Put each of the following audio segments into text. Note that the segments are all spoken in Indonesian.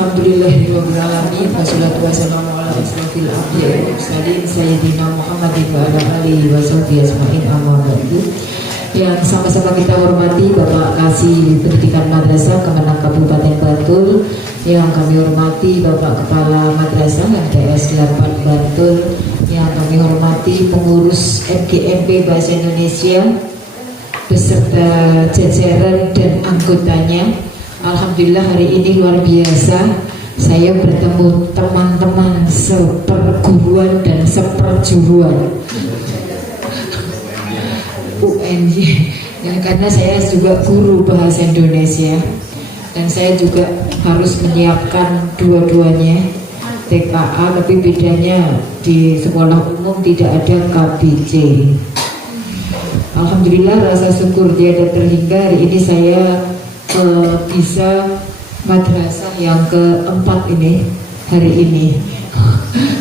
Alhamdulillahirrahmanirrahim. Wassalatu wassalamu ala asrofil anbiya'i wal mursalin sayyidina Muhammadin wa ala alihi wa sahbihi ajma'in, amma ba'du. Yang sama-sama kita hormati Bapak Kasih Pendidikan Madrasah Kemenang Kabupaten Bantul, yang kami hormati Bapak Kepala Madrasah MTS 8 Bantul, yang kami hormati pengurus MGMP Bahasa Indonesia beserta jajaran dan anggotanya. Alhamdulillah hari ini luar biasa, saya bertemu teman-teman seperguruan dan seperjuruan UNY, ya, karena saya juga guru bahasa Indonesia dan saya juga harus menyiapkan dua-duanya TKA, tapi bedanya di sekolah umum tidak ada KBJ. Alhamdulillah, rasa syukur tiada terhingga, hari ini saya bisa madrasah yang keempat ini hari ini.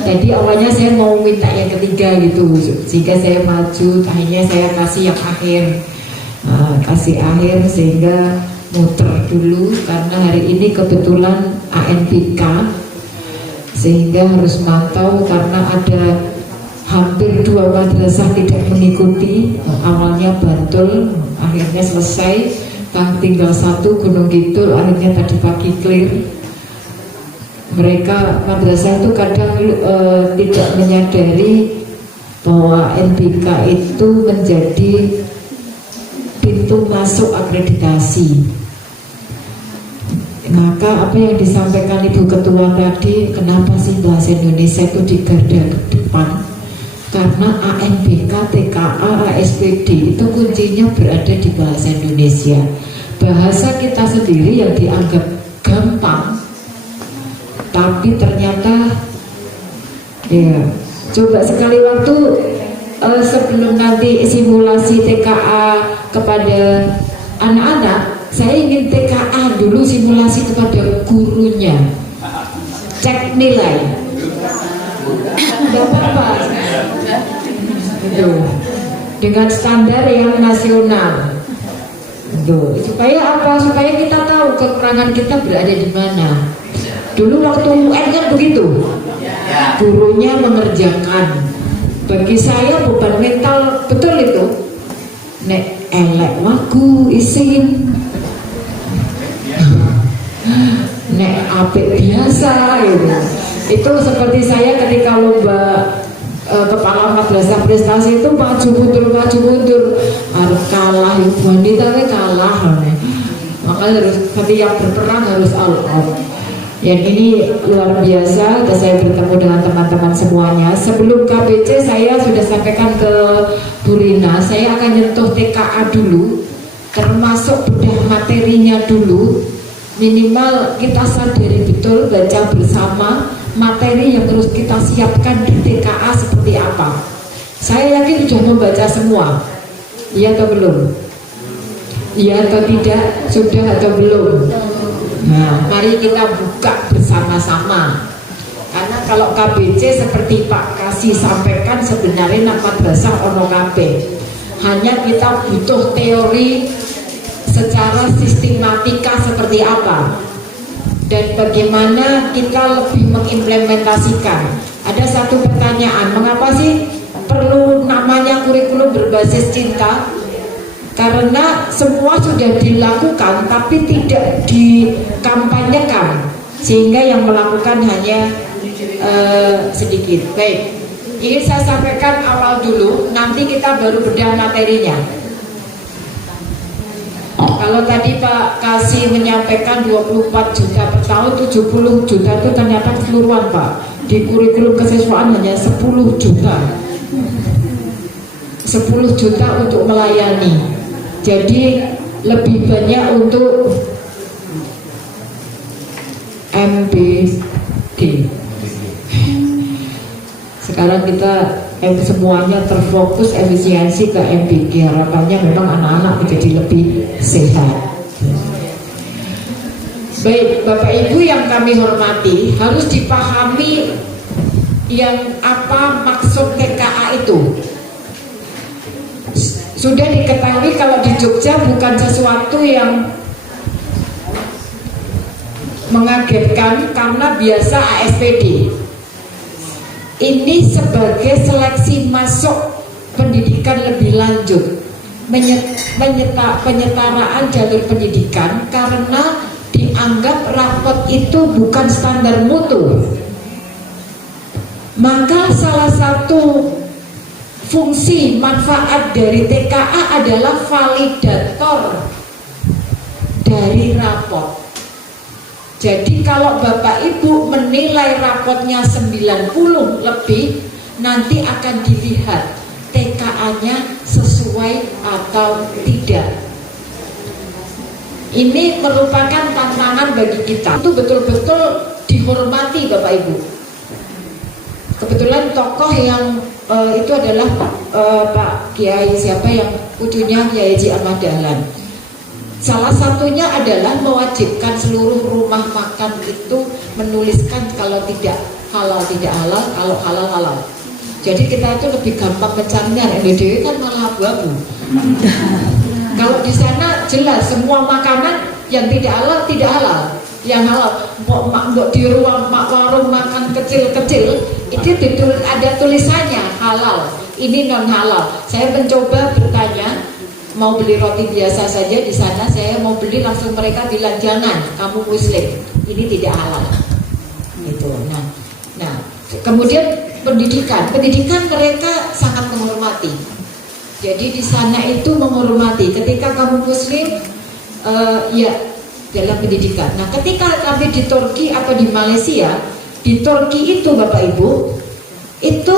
Tadi awalnya saya mau minta yang ketiga gitu, jika saya maju akhirnya saya kasih yang akhir, kasih akhir sehingga muter dulu karena hari ini kebetulan ANPK, sehingga harus mantau karena ada hampir 2 madrasah tidak mengikuti. Awalnya Bantul, akhirnya selesai. Tinggal 1 Gunung Kidul, akhirnya tadi pagi clear. Mereka madrasah itu kadang tidak menyadari bahwa NBK itu menjadi pintu masuk akreditasi. Maka apa yang disampaikan Ibu Ketua tadi, kenapa sih bahasa Indonesia itu di garda depan? Karena ANBK, TKA, ASPD itu kuncinya berada di bahasa Indonesia. Bahasa kita sendiri yang dianggap gampang, tapi ternyata ya, coba sekali waktu sebelum nanti simulasi TKA kepada anak-anak, saya ingin TKA dulu simulasi kepada gurunya, cek nilai. Tidak apa-apa, dengan standar yang nasional. Supaya apa? Supaya kita tahu kekurangan kita berada di mana. Dulu waktu UN kan begitu, gurunya mengerjakan. Bagi saya beban mental betul itu. Nek elek wagu isin, nek apik biasa gitu. Itu seperti saya ketika lomba kepala madrasah prestasi itu maju mundur, harus kalah, wanita kalah, maka harus ketika berperang harus all out. Yang ini luar biasa, dan saya bertemu dengan teman-teman semuanya. Sebelum KBC saya sudah sampaikan ke Bu Rina, saya akan nyentuh TKA dulu, termasuk bedah materinya dulu. Minimal kita sadari betul, baca bersama materi yang terus kita siapkan di TKA seperti apa. Saya yakin sudah membaca semua. Iya atau belum? Iya atau tidak? Sudah atau belum? Nah, mari kita buka bersama-sama. Karena kalau KBC seperti Pak Kasih sampaikan, sebenarnya nama madrasah ono kabeh. Hanya kita butuh teori secara sistematika seperti apa dan bagaimana kita lebih mengimplementasikan. Ada satu pertanyaan, mengapa sih perlu namanya kurikulum berbasis cinta? Karena semua sudah dilakukan tapi tidak dikampanyekan, sehingga yang melakukan hanya sedikit. Baik, ini saya sampaikan awal dulu, nanti kita baru bedah materinya. Kalau tadi Pak Kasih menyampaikan 24 juta per tahun, 70 juta itu ternyata keseluruhan Pak. Di kurikulum kesiswaan hanya 10 juta. 10 juta untuk melayani. Jadi lebih banyak untuk MBD. Sekarang kita semuanya terfokus efisiensi ke MBG. Harapannya memang anak-anak menjadi lebih sehat. Baik, Bapak Ibu yang kami hormati, harus dipahami yang apa maksud TKA itu. Sudah diketahui kalau di Jogja bukan sesuatu yang mengagetkan karena biasa ASPD. Ini sebagai seleksi masuk pendidikan lebih lanjut, penyetaraan jalur pendidikan, karena dianggap rapot itu bukan standar mutu. Maka salah satu fungsi manfaat dari TKA adalah validator dari rapot. Jadi kalau Bapak Ibu menilai rapotnya 90 lebih, nanti akan dilihat TKA-nya sesuai atau tidak. Ini merupakan tantangan bagi kita. Itu betul-betul dihormati Bapak Ibu. Kebetulan tokoh yang itu adalah Pak Kiai siapa yang cucunya Kiai Haji Ahmad Dahlan. Salah satunya adalah mewajibkan seluruh rumah makan itu menuliskan kalau tidak halal tidak halal, kalau halal halal. Jadi kita itu lebih gampang mencarinya. NDW kan malah abu-abu. Kalau di sana jelas semua makanan yang tidak halal tidak halal. Yang halal, mbok di ruang warung makan kecil-kecil itu ada tulisannya halal, ini non halal. Saya mencoba bertanya, mau beli roti biasa saja di sana, saya mau beli langsung mereka bilang jangan, kamu muslim, ini tidak halal. Gitu. Nah, kemudian pendidikan mereka sangat menghormati. Jadi di sana itu menghormati. Ketika kamu muslim, ya dalam pendidikan. Nah, ketika kami di Turki atau di Malaysia, di Turki itu Bapak Ibu, itu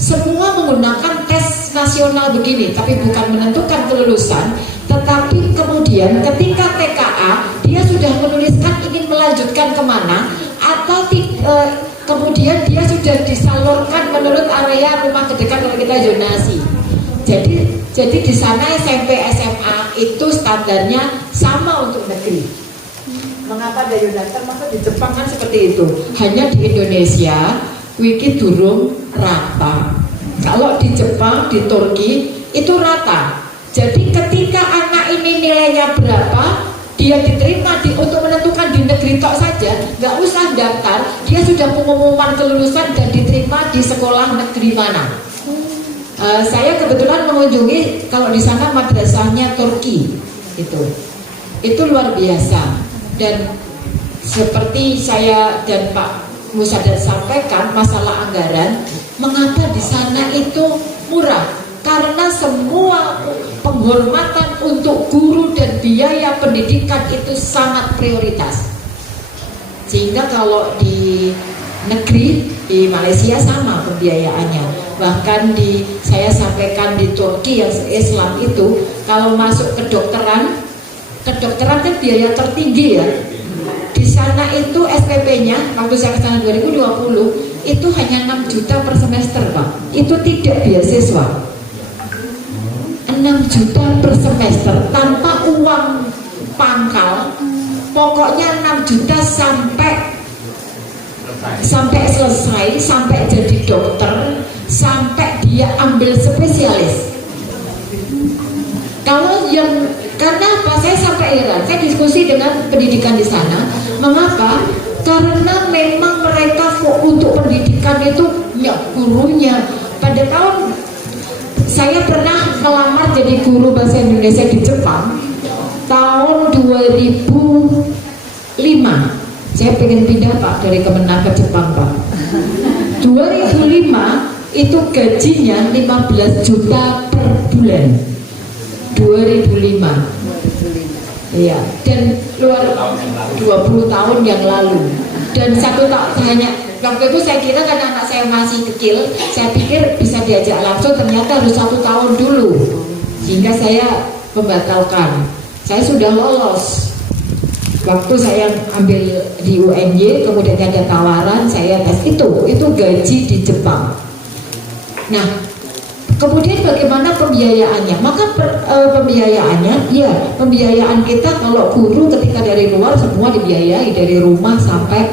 semua menggunakan tes nasional begini, tapi bukan menentukan kelulusan, tetapi kemudian ketika TKA dia sudah menuliskan ingin melanjutkan kemana, atau kemudian dia sudah disalurkan menurut area rumah terdekat kalau kita zonasi. Jadi di sana SMP SMA itu standarnya sama untuk negeri. Mengapa dari Yunatan? Maka di Jepang kan seperti itu. Hanya di Indonesia wiki durung rata. Kalau di Jepang, di Turki itu rata. Jadi ketika anak ini nilainya berapa, dia diterima untuk menentukan di negeri tok saja, nggak usah daftar, dia sudah pengumuman kelulusan dan diterima di sekolah negeri mana. Saya kebetulan mengunjungi kalau di sana madrasahnya Turki, itu luar biasa. Dan seperti saya dan Pak Musadar sampaikan masalah anggaran, mengapa di sana itu murah? Karena semua penghormatan untuk guru dan biaya pendidikan itu sangat prioritas. Sehingga kalau di negeri, di Malaysia sama pembiayaannya. Bahkan saya sampaikan di Turki yang Islam itu, kalau masuk kedokteran kan biaya tertinggi ya. Di sana itu SPP-nya waktu saya kesana 2020 itu hanya 6 juta per semester Pak. Itu tidak beasiswa. 6 juta per semester tanpa uang pangkal. Pokoknya 6 juta sampai selesai, sampai jadi dokter, sampai dia ambil spesialis. Karena apa? Saya sampai heran. Saya diskusi dengan pendidikan di sana. Mengapa? Karena memang mereka untuk pendidikan itu gurunya. Pada tahun saya pernah melamar jadi guru bahasa Indonesia di Jepang tahun 2005. Saya pengen pindah Pak dari Kemenang ke Jepang Pak. 2005 itu gajinya 15 juta per bulan. 2005. Iya, dan luar 20 tahun yang lalu. Dan satu tahun hanya waktu itu saya kira karena anak saya masih kecil, saya pikir bisa diajak langsung, ternyata harus 1 tahun dulu. Sehingga saya membatalkan. Saya sudah lolos. Waktu saya ambil di UNY, kemudian ada tawaran, saya tes itu gaji di Jepang. Nah, kemudian bagaimana pembiayaannya? Maka pembiayaannya, ya pembiayaan kita kalau guru ketika dari luar semua dibiayai dari rumah sampai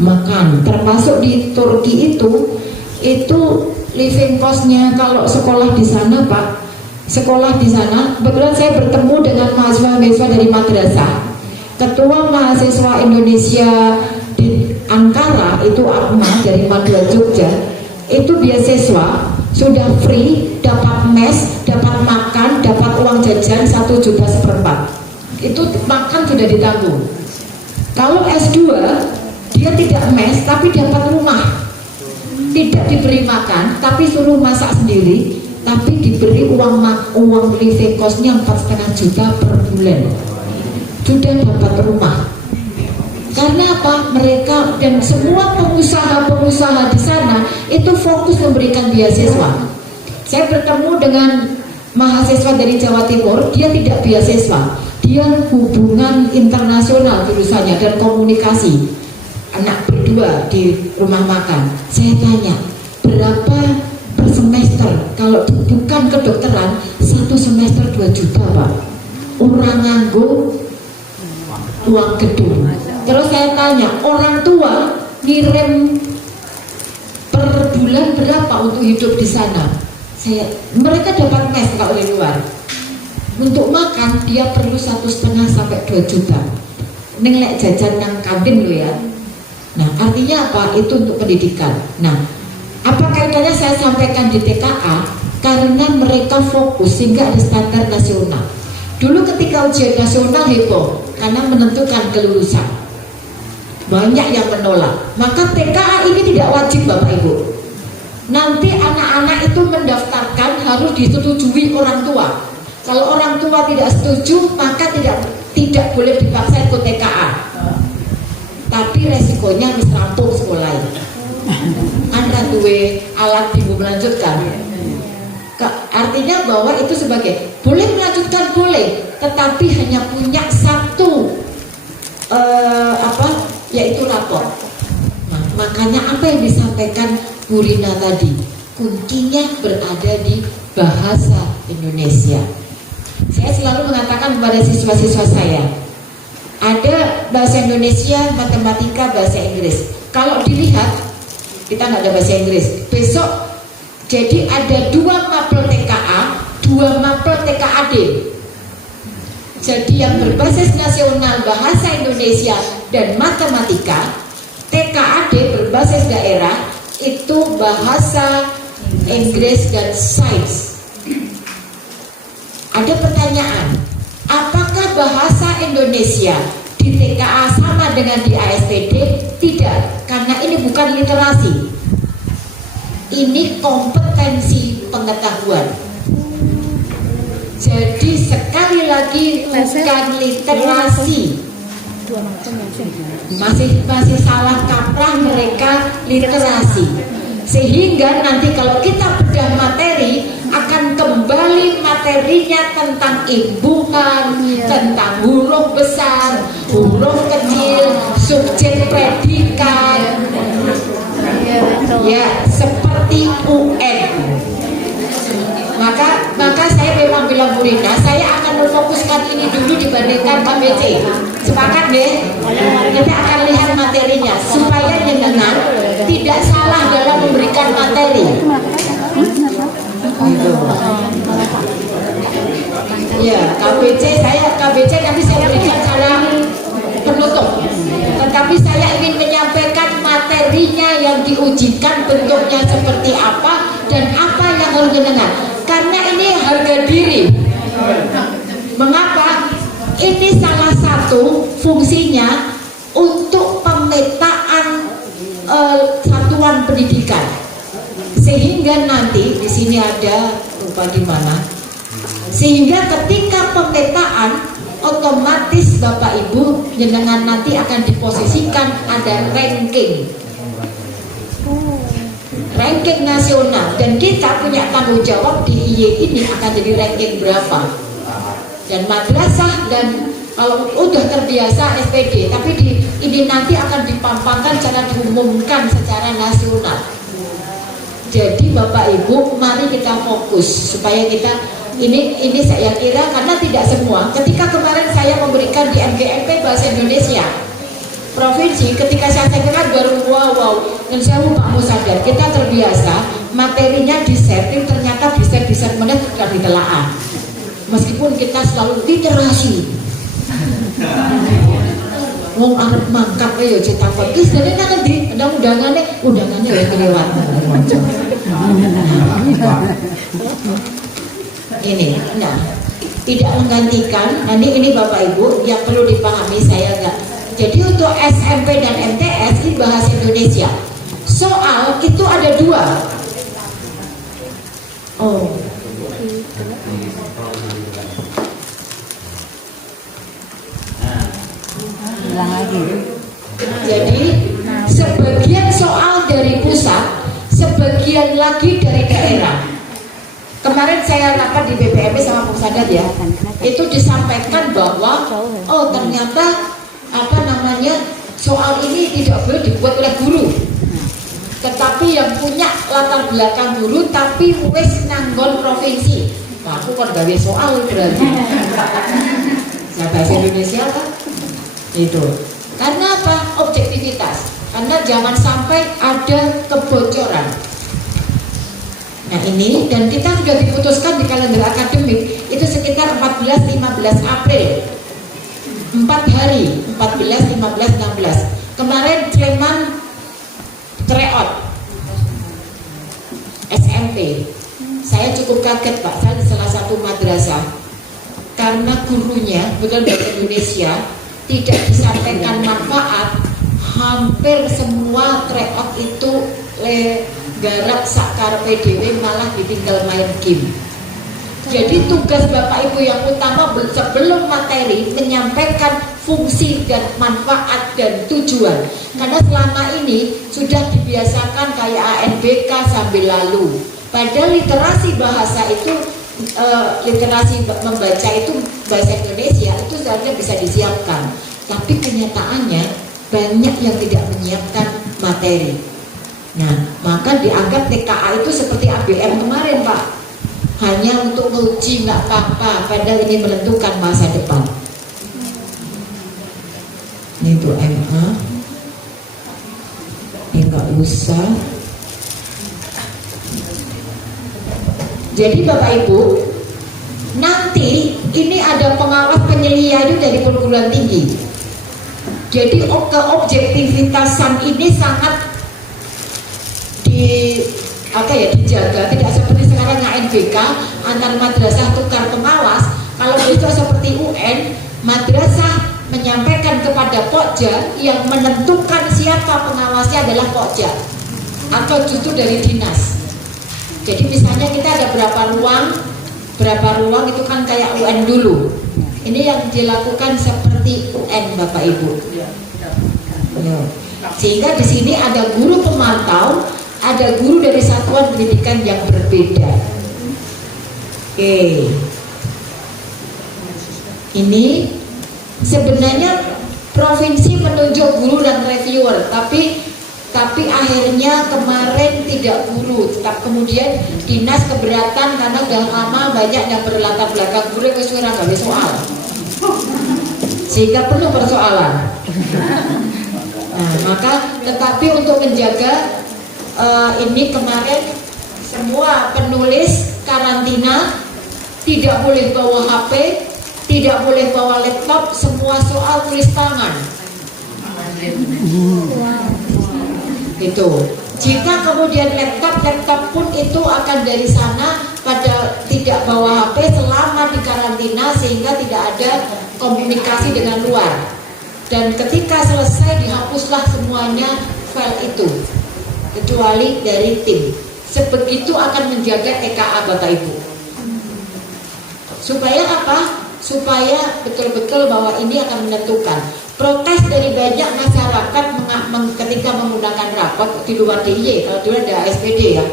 makan. Termasuk di Turki itu living cost-nya kalau sekolah di sana Pak. Sekolah di sana, kebetulan saya bertemu dengan mahasiswa-mahasiswa dari madrasah. Ketua Mahasiswa Indonesia di Ankara itu Akma dari Madura Jogja, itu beasiswa sudah free, dapat mes, dapat makan, dapat uang jajan 1,4 juta. Itu makan sudah ditanggung. Kalau S2 dia tidak mes tapi dapat rumah, tidak diberi makan tapi suruh masak sendiri, tapi diberi uang living costnya 4,5 juta per bulan, sudah dapat rumah. Karena apa? Mereka dan semua pengusaha-pengusaha di sana itu fokus memberikan beasiswa. Saya bertemu dengan mahasiswa dari Jawa Timur, dia tidak beasiswa, dia hubungan internasional jurusannya dan komunikasi. Anak berdua di rumah makan. Saya tanya, berapa per semester? Kalau bukan kedokteran, 1 semester 2 juta Pak. Orang nganggo uang gedung. Terus saya tanya, orang tua ngirim per bulan berapa untuk hidup di sana? Mereka dapat mes kalau di luar. Untuk makan dia perlu 1,5 sampai 2 juta. Neng jajan nang kantin lo ya. Nah artinya apa? Itu untuk pendidikan. Nah apa kaitannya saya sampaikan di TKA? Karena mereka fokus sehingga ada standar nasional. Dulu ketika ujian nasional heboh karena menentukan kelulusan, banyak yang menolak. Maka TKA ini tidak wajib Bapak Ibu. Nanti anak-anak itu mendaftarkan harus disetujui orang tua. Kalau orang tua tidak setuju maka tidak boleh dipaksa ikut TKA. Tapi resikonya harus rampung sekolah. Anda duwe alat ibu melanjutkan. Artinya bahwa itu sebagai boleh melanjutkan boleh, tetapi hanya punya satu yaitu rapor. Nah, makanya apa yang disampaikan Bu Rina tadi, kuncinya berada di bahasa Indonesia. Saya selalu mengatakan kepada siswa-siswa saya, ada bahasa Indonesia, matematika, bahasa Inggris. Kalau dilihat kita nggak ada bahasa Inggris. Besok jadi ada 2 mapel TKA, 2 mapel TKAD. Jadi yang berbasis nasional bahasa Indonesia dan matematika, TKAD berbasis daerah itu bahasa Inggris dan sains. Ada pertanyaan, apakah bahasa Indonesia di TKA sama dengan di ASPD? Tidak, karena ini bukan literasi. Ini kompetensi pengetahuan. Jadi sekali lagi bukan literasi. Masih salah kaprah mereka literasi. Sehingga nanti kalau kita bedah materi akan kembali materinya tentang imbuhan, tentang huruf besar, huruf kecil, subjek predikat. Ya, seperti UN. Maka saya memang bilang Bu Rina, saya akan memfokuskan ini dulu dibandingkan KBC. Sepakat deh? Kita akan lihat materinya supaya jenengan tidak salah dalam memberikan materi. Ya, KBC nanti saya berikan secara penutup. Tetapi saya ingin menyampaikan materinya yang diujikan bentuknya seperti apa dan apa yang harus jenengan. Karena ini harga diri. Mengapa? Ini salah satu fungsinya untuk pemetaan satuan pendidikan. Sehingga nanti di sini ada lupa di mana. Sehingga ketika pemetaan otomatis Bapak Ibu jenengan nanti akan diposisikan ada ranking nasional dan kita punya tanggung jawab di IY ini akan jadi ranking berapa. Dan madrasah dan kalau udah terbiasa SPD, tapi ini nanti akan dipampangkan secara diumumkan secara nasional. Jadi Bapak Ibu mari kita fokus supaya kita ini saya kira karena tidak semua. Ketika kemarin saya memberikan di MGMP bahasa Indonesia provinsi, ketika saya sampaikan baru wow dan saya Pak Musadar kita terbiasa materinya di setting ternyata bisa menit sudah ditelaah. Meskipun kita selalu literasi Wong arep mangkat ya cetakon. Terus dene nang ndi? Undangannya ya kelewat. Ini, nah, tidak menggantikan. Ini Bapak Ibu yang perlu dipahami saya enggak. Jadi untuk SMP dan MTS ini bahasa Indonesia. Soal itu ada 2. Oh. Jadi sebagian soal dari pusat, sebagian lagi dari daerah. Kemarin saya rapat di BPMP sama Bung Sadat ya, itu disampaikan bahwa ternyata soal ini tidak boleh dibuat oleh guru, tetapi yang punya latar belakang guru tapi wis nanggon provinsi. Nah, aku kan gawe soal berarti. Nah, bahasa Indonesia kan? Itu. Karena apa? Objektivitas. Karena jangan sampai ada kebocoran. Nah ini, dan kita sudah diputuskan di kalender akademik itu sekitar 14-15 April 4 hari, 14, 15, 16. Kemarin Sleman tryout SMP. Saya cukup kaget Pak, saya di salah satu madrasah karena gurunya bukan bahasa Indonesia tidak disampaikan manfaat, hampir semua tryout itu garap sakar PDW malah ditinggal main game. Jadi tugas Bapak Ibu yang utama sebelum materi menyampaikan fungsi dan manfaat dan tujuan. Karena selama ini sudah dibiasakan kayak ANBK sambil lalu. Padahal literasi bahasa itu literasi membaca itu bahasa Indonesia itu sebenarnya bisa disiapkan, tapi kenyataannya banyak yang tidak menyiapkan materi. Nah, maka dianggap TKA itu seperti ABM kemarin Pak, hanya untuk menguji nggak apa-apa, padahal ini menentukan masa depan. Ini tuh MA, ini nggak usah. Jadi Bapak Ibu, nanti ini ada pengawas penyelia itu dari perguruan tinggi. Jadi keobjektivitasan ini sangat dijaga, tidak seperti sekarang ANBK antar madrasah tukar pengawas. Kalau besok seperti UN, madrasah menyampaikan kepada Pokja yang menentukan siapa pengawasnya adalah Pokja atau justru dari dinas. Jadi misalnya kita ada berapa ruang itu kan kayak UN dulu. Ini yang dilakukan seperti UN Bapak Ibu. Sehingga di sini ada guru pemantau, ada guru dari satuan pendidikan yang berbeda. Oke. Ini sebenarnya provinsi menunjuk guru dan reviewer, tapi akhirnya kemarin tidak guru, tetap kemudian dinas keberatan karena udah lama banyak yang berlatar belakang guru yang suara nggak soal, sehingga perlu persoalan. Nah, maka tetapi untuk menjaga ini kemarin semua penulis karantina, tidak boleh bawa HP, tidak boleh bawa laptop, semua soal tulis tangan. Itu. Jika kemudian laptop pun itu akan dari sana pada tidak bawa HP selama di karantina sehingga tidak ada komunikasi dengan luar. Dan ketika selesai dihapuslah semuanya file itu kecuali dari tim. Sebegitu akan menjaga TKA Bapak Ibu. Supaya apa? Supaya betul-betul bahwa ini akan menentukan. Protes dari banyak masyarakat ketika menggunakan rapot di luar DIY, kalau dulu ada SPD ya,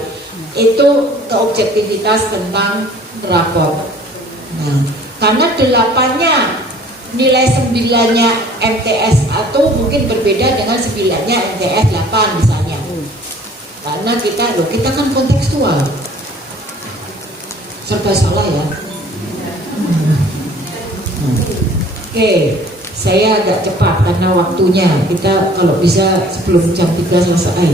itu keobjektivitas tentang rapot. Nah, karena 8-nya nilai 9-nya MTS atau mungkin berbeda dengan 9-nya MTS 8 misalnya. Karena kita kan kontekstual, serba salah ya. Oke. Saya agak cepat karena waktunya, kita kalau bisa sebelum jam 3 selesai.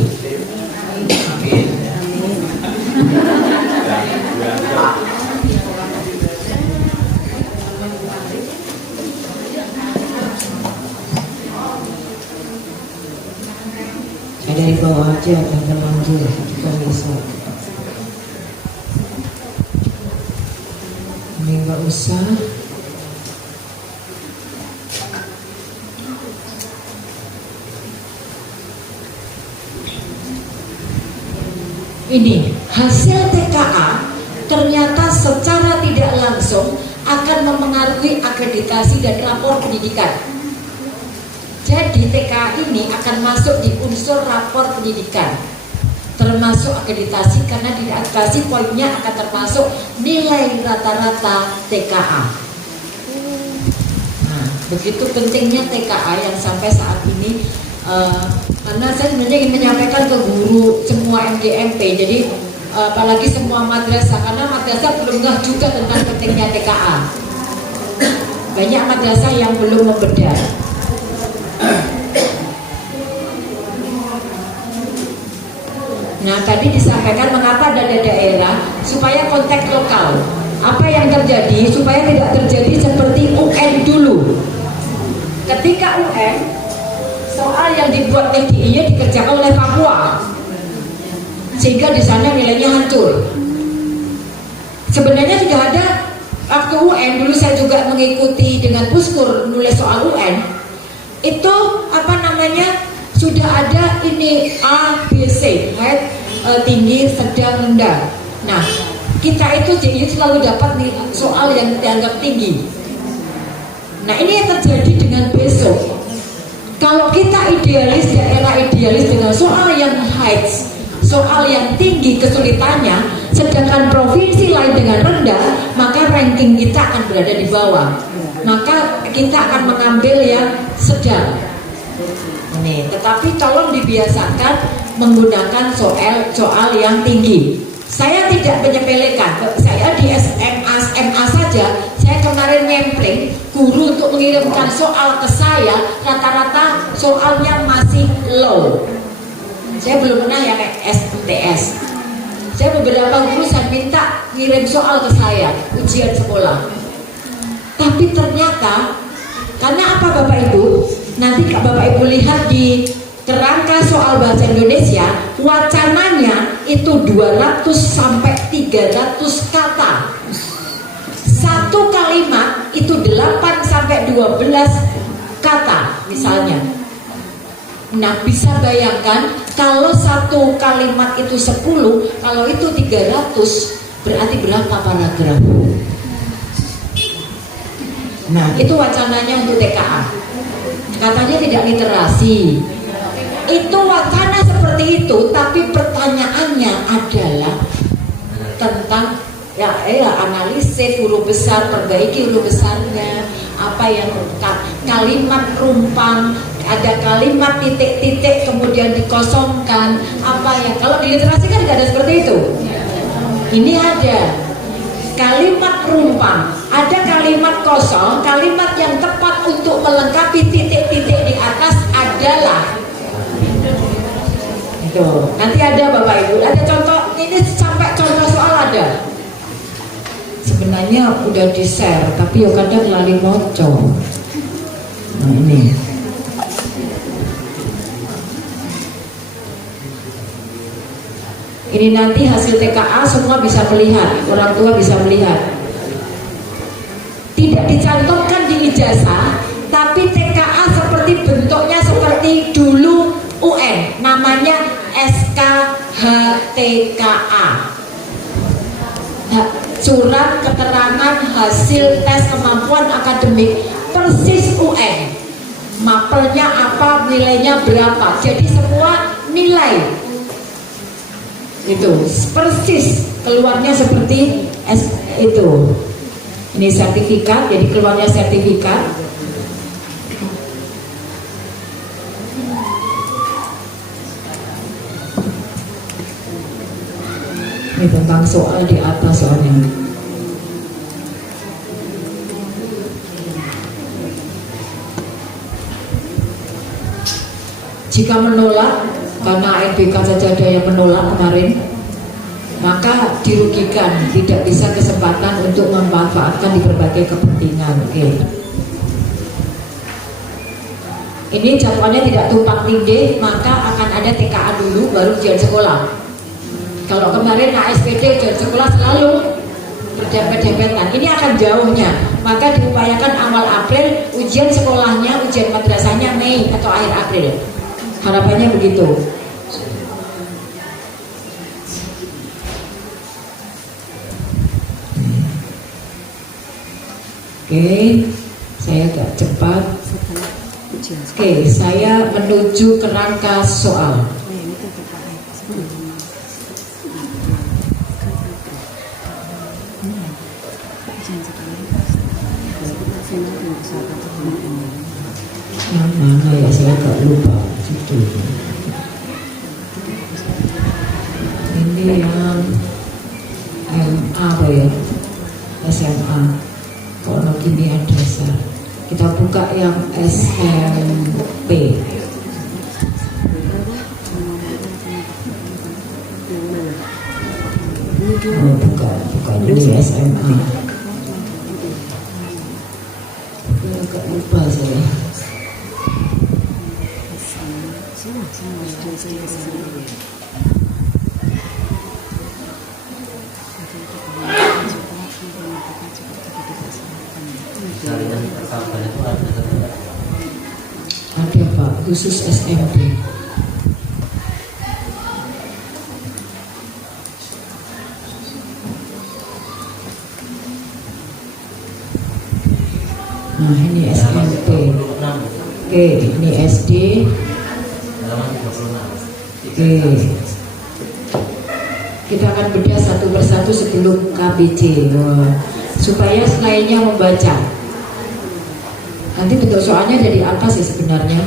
aja dan terlanjur juga bisa. Ini nggak usah. Ini hasil TKA ternyata secara tidak langsung akan mempengaruhi akreditasi dan rapor pendidikan. Jadi TKA ini akan masuk di unsur rapor pendidikan, termasuk akreditasi, karena di akreditasi poinnya akan termasuk nilai rata-rata TKA. Nah, begitu pentingnya TKA yang sampai saat ini, karena saya sebenarnya ingin menyampaikan ke guru semua MGMP, jadi apalagi semua madrasah, karena madrasah belum ngeh juga tentang pentingnya TKA. Banyak madrasah yang belum membedah. Nah, tadi disampaikan mengapa ada daerah supaya konteks lokal. Apa yang terjadi supaya tidak terjadi seperti UN dulu. Ketika UN, soal yang dibuat TGI-nya dikerjakan oleh Papua, sehingga di sana nilainya hancur. Sebenarnya sudah ada waktu UN, dulu saya juga mengikuti dengan Puskur nulis soal UN. Itu apa namanya, sudah ada ini A, B, C, head, tinggi, sedang, rendah. Nah, kita itu jadi selalu dapat nih soal yang dianggap tinggi. Nah, ini yang terjadi dengan besok. Kalau kita idealis, daerah idealis dengan soal yang heights, soal yang tinggi kesulitannya, sedangkan provinsi lain dengan rendah, maka ranking kita akan berada di bawah. Maka kita akan mengambil yang sedang. Nih, tetapi tolong dibiasakan menggunakan soal yang tinggi. Saya tidak menyepelekan. Saya di SMA saja, saya kemarin nyempling guru untuk mengirimkan soal ke saya, rata-rata soalnya masih low. Saya belum pernah yang STS. Saya beberapa guru saya minta ngirim soal ke saya, ujian sekolah. Tapi ternyata, karena apa Bapak Ibu? Nanti Bapak Ibu lihat di kerangka soal bahasa Indonesia, wacananya itu 200 sampai 300 kata. Satu kalimat itu 8 sampai 12 kata misalnya. Nah, bisa bayangkan kalau satu kalimat itu 10, kalau itu 300, berarti berapa paragraf? Nah, itu wacananya untuk TKA. Katanya tidak literasi. Itu wacana seperti itu, tapi pertanyaannya adalah tentang analisis huruf besar, perbaiki huruf besarnya, apa yang kalimat rumpang, ada kalimat titik-titik kemudian dikosongkan, apa yang kalau di literasi kan tidak ada seperti itu. Ini ada kalimat rumpang, ada kalimat kosong, kalimat yang tepat untuk melengkapi titik-titik di atas adalah itu. Nanti ada Bapak Ibu, ada contoh, ini sampai contoh soal ada. Sebenarnya udah di share, tapi ya kadang lali moco. Nah ini. Ini nanti hasil TKA semua bisa melihat, orang tua bisa melihat. Tidak dicantumkan di ijazah, tapi TKA seperti bentuknya seperti dulu UN, namanya SKHTKA. Surat keterangan hasil tes kemampuan akademik, persis UN. Mapelnya apa, nilainya berapa. Jadi semua nilai itu persis keluarnya seperti itu. Ini sertifikat, jadi keluarnya sertifikat. Ini tentang soal di atas soalnya. Jika menolak, karena ANBK saja ada yang menolak kemarin, maka dirugikan, tidak bisa kesempatan untuk memanfaatkan di berbagai kepentingan. Oke. Ini jadwalnya tidak tumpang tindih, maka akan ada TKA dulu baru ujian sekolah. Kalau kemarin ASPD ujian sekolah selalu berdempet-dempetan, ini akan jauhnya. Maka diupayakan awal April, ujian sekolahnya, ujian madrasahnya Mei atau akhir April. Harapannya begitu. Oke, saya agak cepat. Oke, saya menuju ke rangka soal. Yang mana ya, saya agak lupa judulnya. Ini yang MA apa ya? SMA. Kalau kimia dasar. Kita buka yang SMP. Oh, bukan dulu SMA. Agak lupa saya. Ada Pak, khusus SMP. Nah ini SMP. Oke, ini SD. Oke, kita akan bedah satu persatu sebelum KBC. Supaya selainnya membaca. Nanti bentuk soalnya dari atas ya sebenarnya.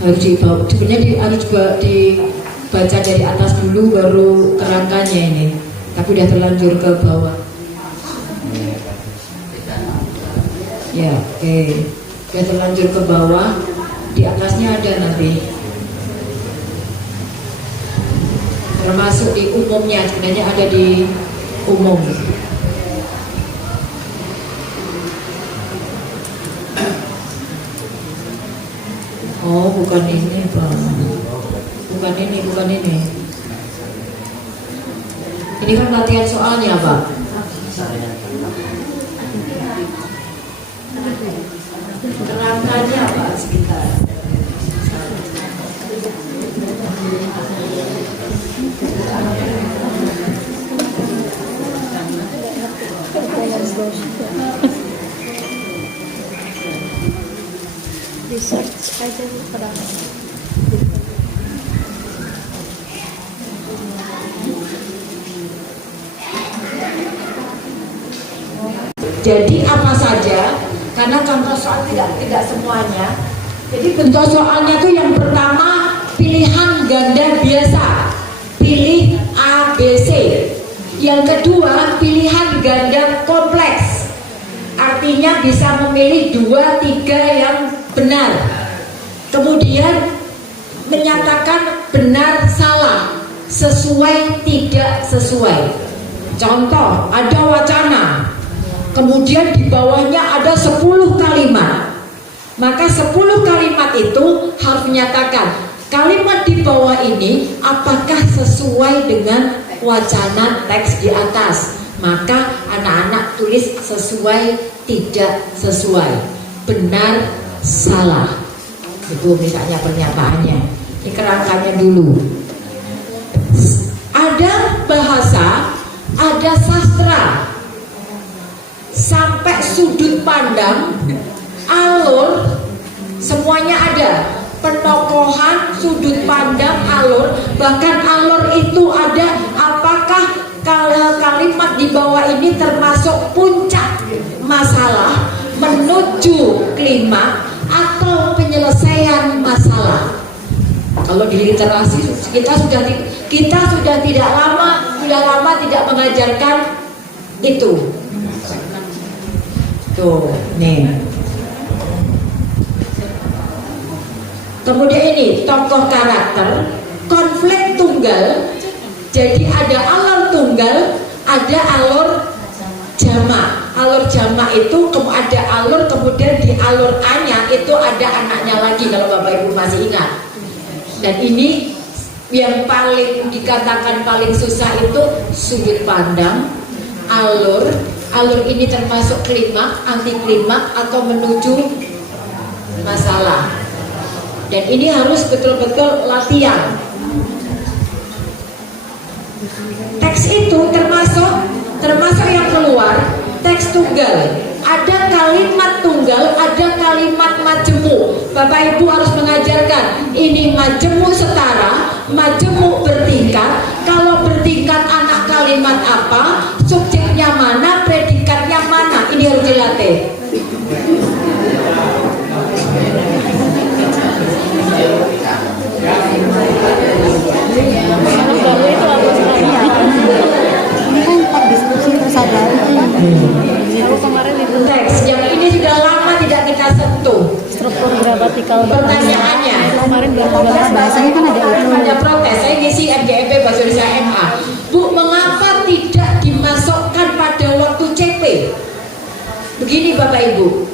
Harus dibawa, sebenarnya harus dibaca dari atas dulu baru kerangkanya ini. Tapi udah terlanjur ke bawah. Ya, oke. Udah terlanjur ke bawah. Di atasnya ada nanti. Termasuk di umumnya, sebenarnya ada di umum. Oh, bukan ini Pak. Bukan ini. Ini kan latihan soalnya Pak. Kerangkanya Pak sekitar. Research aja pernah. Jadi apa saja, karena contoh soal tidak semuanya. Jadi bentuk soalnya itu yang pertama pilihan ganda biasa, pilih A, B, C. Yang kedua pilihan ganda kompleks, artinya bisa memilih 2, 3 yang benar. Kemudian menyatakan benar salah, sesuai tidak sesuai. Contoh, ada wacana, kemudian di bawahnya ada 10 kalimat. Maka 10 kalimat itu harus menyatakan kalimat di bawah ini apakah sesuai dengan wacana teks di atas. Maka anak-anak tulis sesuai, tidak sesuai, benar, salah. Itu misalnya pernyataannya. Ini kerangkanya dulu. Ada bahasa, ada sastra, sampai sudut pandang, alur, semuanya ada. Penokohan, sudut pandang, alur, bahkan alur itu ada. Apakah kalau kalimat di bawah ini termasuk puncak masalah menuju klima atau penyelesaian masalah? Kalau di literasi kita sudah tidak lama tidak mengajarkan itu. Tuh, nih. Kemudian ini tokoh karakter, konflik tunggal. Jadi ada alur tunggal, ada alur jamak. Alur jamak itu ada alur, kemudian di alur A-nya itu ada anaknya lagi kalau Bapak Ibu masih ingat. Dan ini yang paling dikatakan paling susah itu sudut pandang, alur. Alur ini termasuk klimak, anti klimak atau menuju masalah. Dan ini harus betul-betul latihan. Teks itu termasuk yang keluar teks tunggal. Ada kalimat tunggal, ada kalimat majemuk. Bapak Ibu harus mengajarkan ini majemuk setara, majemuk bertingkat. Kalau bertingkat anak kalimat apa, subjeknya mana, predikatnya mana. Ini harus dilatih. Ini kan tak diskusi tersadar. Aku kemarin itu Teks yang ini sudah lama tidak kita sentuh. struktur gramatikal Pertanyaannya, kemarin bahasanya kan ada itu. ada protes. Saya ngisi MGMP Bahasa Indonesia MA. Bu, mengapa tidak dimasukkan pada waktu CP? Begini Bapak Ibu,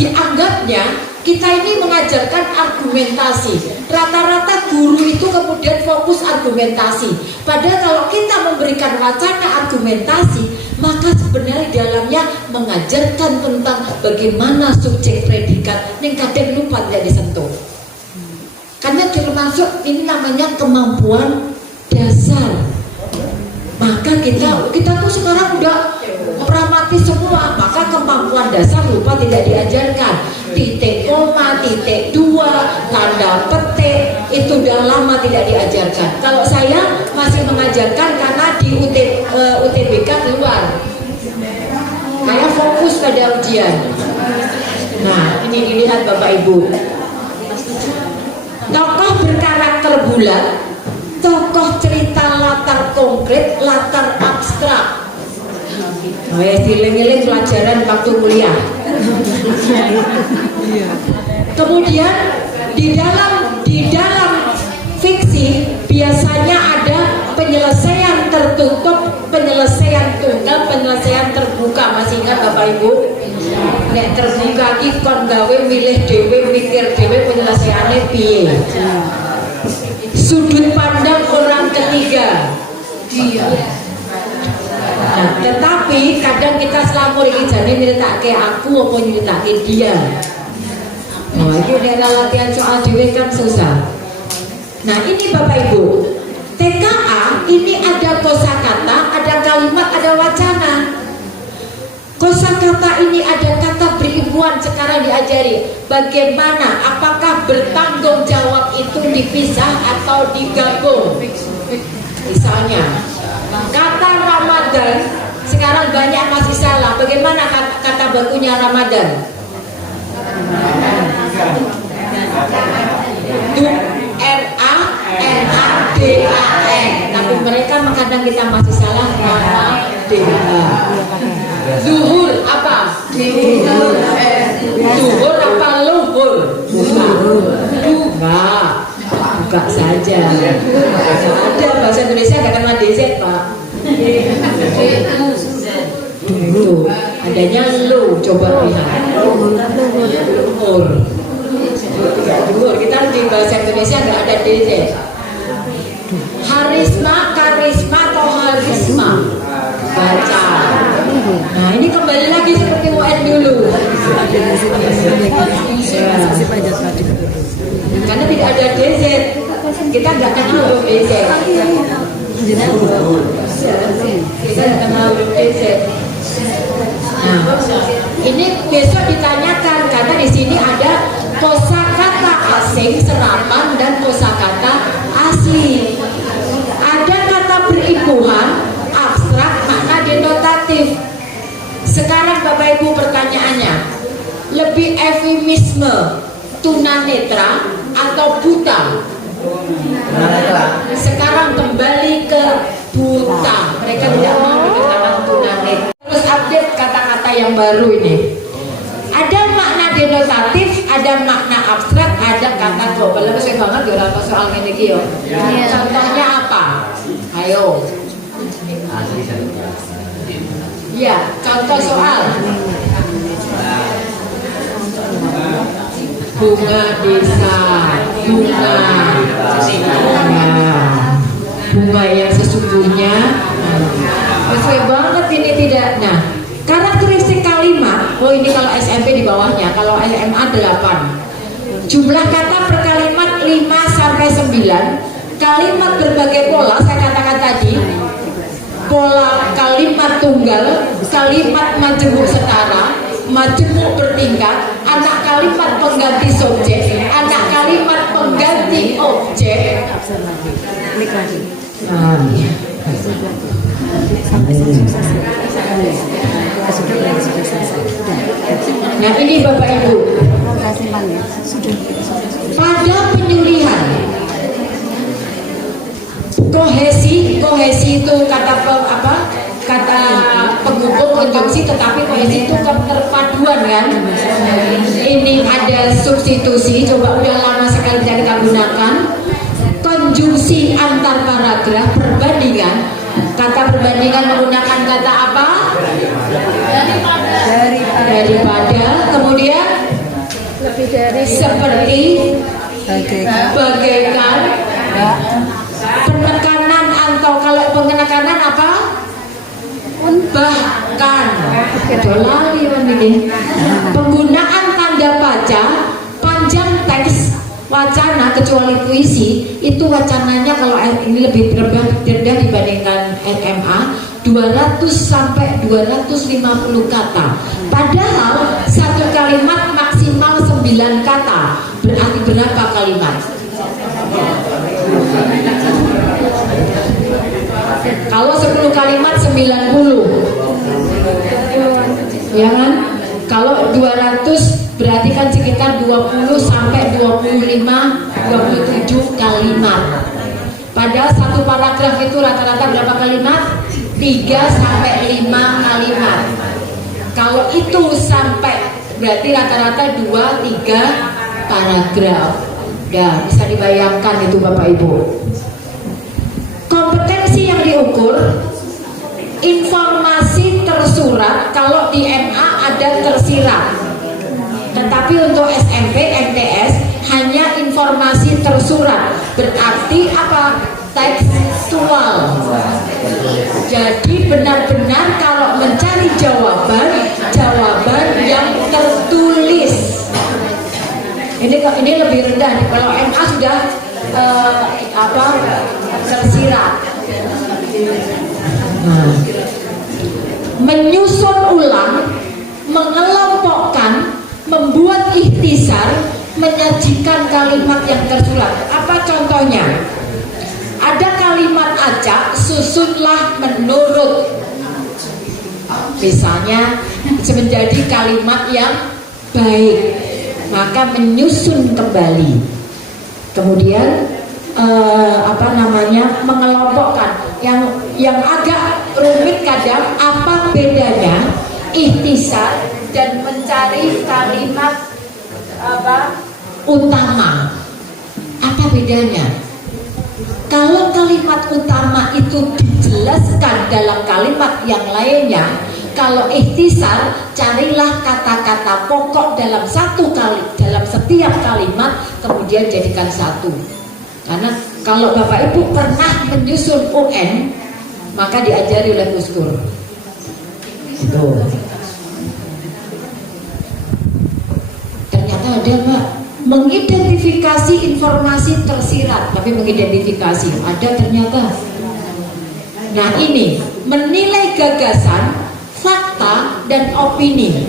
dianggapnya kita ini mengajarkan argumentasi. Rata-rata guru itu kemudian fokus argumentasi. Padahal kalau kita memberikan wacana argumentasi, maka sebenarnya di dalamnya mengajarkan tentang bagaimana subjek predikat yang kadang lupa tidak disentuh. Karena termasuk ini namanya kemampuan dasar. Maka kita tuh sekarang udah pragmatis semua, maka kemampuan dasar lupa tidak diajarkan. Titik koma, titik dua, tanda petik itu udah lama tidak diajarkan. Kalau saya masih mengajarkan karena di UTBK keluar. Saya fokus pada ujian. Nah, ini dilihat Bapak Ibu. Tokoh berkarakter bulat, tokoh cerita latar konkret, latar abstrak. Diling-iling pelajaran waktu kuliah. Kemudian di dalam fiksi biasanya ada penyelesaian tertutup, penyelesaian tunggal, penyelesaian terbuka. Masih ingat Bapak Ibu? Nek terbuka iki kon gawe milih dhewe, mikir dhewe penyelesaiannya piye. Sudut pandang orang ketiga. Nah, tetapi kadang kita selama ini jadi nyeritakake aku apa nyeritakake dia. Nah, ini nek latihan soal dhewe kan susah. Nah, ini Bapak Ibu, TKA ini ada kosakata, ada kalimat, ada wacana. Kosakata ini ada kata berimbuhan sekarang diajari. Bagaimana? Apakah bertanggung jawab itu dipisah atau digabung? Misalnya, kata Ramadan sekarang banyak masih salah. Bagaimana kata bakunya Ramadan? RAMADAN. Tapi mereka kadang kita masih salah Ramadan. Zuhur apa? Zuhur apa luhur? Buka saja. Ada bahasa Indonesia nggak kenal DZ Pak. Tuh, adanya lu, coba lihat. Luhur. Kita di bahasa Indonesia nggak ada DZ. Harisma, karisma atau harisma? Baca. Nah, ini kembali lagi seperti UN dulu. Karena tidak ada DZ, kita nggak kenal DZ. Kita nggak kenal DZ. Nah, ini besok ditanyakan karena di sini ada kosakata asing serapan dan kosakata asli. Ada kata berimbuhan, abstrak, makna denotatif. Sekarang Bapak Ibu pertanyaannya, lebih eufemisme tunanetra atau buta? Sekarang kembali ke buta. Mereka tidak menggunakan kata tunanetra. Terus update kata-kata yang baru ini. Ada makna denotatif, ada makna abstrak, ada kata global. Lebih saya banget ya orang soal ini yo. Contohnya apa? Ayo. Ya, contoh soal. bunga desa, bunga, nah, bunga yang sesungguhnya. Sesuai banget ini tidak. Nah, karakteristik kalimat, oh ini kalau SMP di bawahnya, kalau SMA 8. Jumlah kata per kalimat 5 sampai 9. Kalimat berbagai pola, saya katakan tadi. Pola kalimat tunggal, kalimat majemuk setara, majemuk bertingkat, anak kalimat pengganti subjek, anak kalimat pengganti objek. Nah ini Bapak Ibu, pada penyulihan kohesi itu kata kata penghubung konjungsi, tetapi kohesi itu keterpaduan kan. Ini ada substitusi, coba udah lama sekali tidak kita gunakan. Konjungsi antar paragraf, perbandingan. Kata perbandingan menggunakan kata apa? Daripada. Kemudian lebih dari, seperti, bagaikan, penekanan atau kalau penekanan apa? Bahkan. Lali ini. Penggunaan tanda baca, panjang teks, wacana kecuali puisi itu wacananya kalau ini lebih rendah dibandingkan SMA 200 sampai 250 kata. Padahal satu kalimat maksimal 9 kata. Berarti berapa kalimat? Kalau 10 kalimat 90. Ya kan? Kalau 200 berarti kan sekitar 20 sampai 25, 27 kalimat. Padahal satu paragraf itu rata-rata berapa kalimat? 3 sampai 5 kalimat. Kalau itu sampai berarti rata-rata 2-3 paragraf. Ya, bisa dibayangkan itu Bapak Ibu. Kompetensi yang diukur, informasi tersurat, kalau di MA ada tersirat. Tetapi untuk SMP, MTS hanya informasi tersurat. Berarti apa? Tekstual. Jadi benar-benar kalau mencari jawaban yang tertulis. Ini lebih rendah. Kalau MA sudah tersirat. Menyusun ulang, mengelompokkan, membuat ikhtisar, menyajikan kalimat yang tersurat. Apa contohnya? Ada kalimat acak, susunlah menurut. Misalnya menjadi kalimat yang baik, maka menyusun kembali. Kemudian mengelompokkan. Yang agak rumit kadang, apa bedanya ikhtisar dan mencari kalimat utama? Apa bedanya? Kalau kalimat utama itu dijelaskan dalam kalimat yang lainnya, kalau ikhtisar carilah kata-kata pokok dalam dalam setiap kalimat, kemudian jadikan satu. Karena kalau Bapak Ibu pernah menyusun UN, maka diajari oleh Guskur. Itu. Ternyata ada Pak, mengidentifikasi informasi tersirat, tapi mengidentifikasi ada ternyata. Nah ini menilai gagasan, fakta dan opini.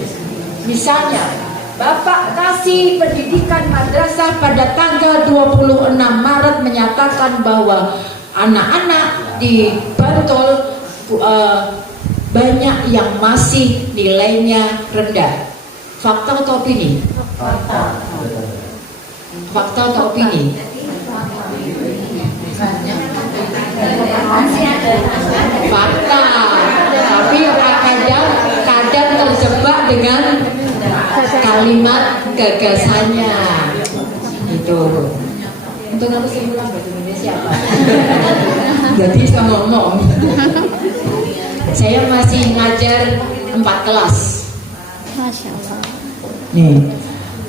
Misalnya Bapak Kasih Pendidikan Madrasah pada tanggal 26 Maret menyatakan bahwa anak-anak di Bantul banyak yang masih nilainya rendah. Fakta atau opini? Fakta atau opini? Fakta. Tapi kadang terjebak dengan kalimat gagasannya. Itu. Untuk aku simpulan bahasa Indonesia apa? Jadi saya ngomong. Saya masih ngajar 4 kelas. Masya Allah. Nih,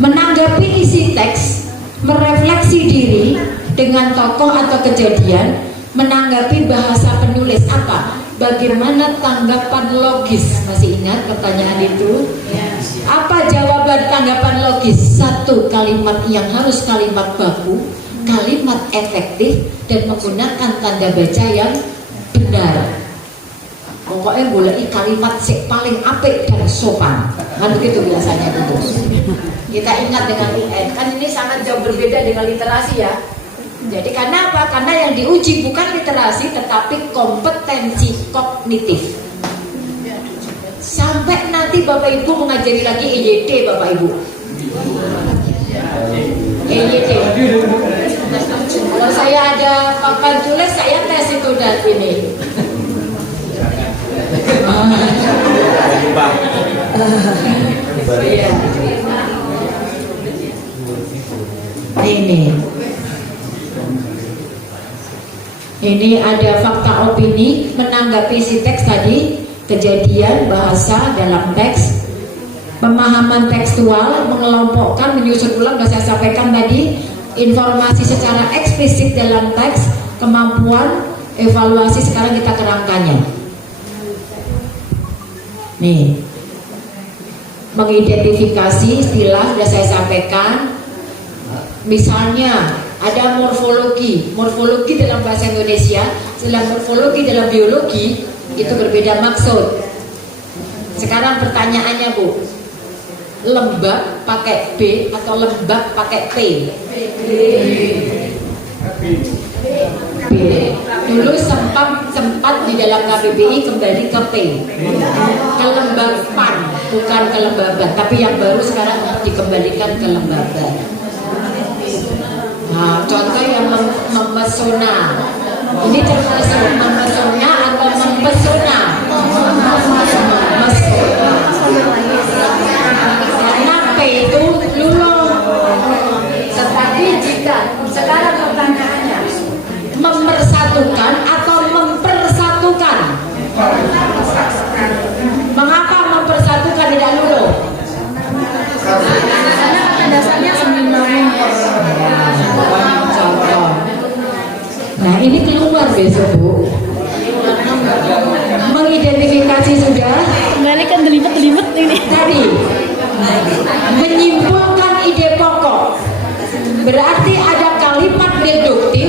Menanggapi isi teks, merefleksi diri dengan tokoh atau kejadian, menanggapi bahasa penulis apa? Bagaimana tanggapan logis? Masih ingat pertanyaan itu? Apa jawaban tanggapan logis? Satu, kalimat yang harus kalimat baku, kalimat efektif, dan menggunakan tanda baca yang benar. Pokoknya boleh kalimat yang paling apik dan sopan. Kan begitu biasanya itu. Kita ingat dengan UN, kan ini sangat jauh berbeda dengan literasi ya. Jadi karena apa? Karena yang diuji bukan literasi tetapi kompetensi kognitif. Sampai nanti Bapak Ibu mengajari lagi EYT Bapak Ibu. EYT. Kalau saya ada papan tulis saya tes itu dan ini. Ini ada fakta opini menanggapi si teks tadi, kejadian, bahasa dalam teks, pemahaman tekstual, mengelompokkan, menyusun ulang, sudah saya sampaikan tadi, informasi secara eksplisit dalam teks, kemampuan, evaluasi, sekarang kita kerangkanya. Nih, mengidentifikasi istilah sudah saya sampaikan. Misalnya ada morfologi dalam bahasa Indonesia, dalam morfologi dalam biologi itu berbeda maksud. Sekarang pertanyaannya Bu, lembab pakai B atau lembab pakai P? B. Dulu sempat di dalam KBBI kembali ke P, kelembaban bukan kelembaban, tapi yang baru sekarang dikembalikan ke lembaban. Nah, contoh yang memesona, ini termasuk memesona atau mempesona? Karena P itu luluh. Tetapi jika sekarang pertanyaannya, memersatukan atau mempersatukan? Mengapa mempersatukan tidak luluh? Dasarnya seminar. Contoh. Nah ini keluar besok Bu. Mengidentifikasi sudah. Kembali kan delibet ini. Tadi menyimpulkan ide pokok. Berarti ada kalimat deduktif,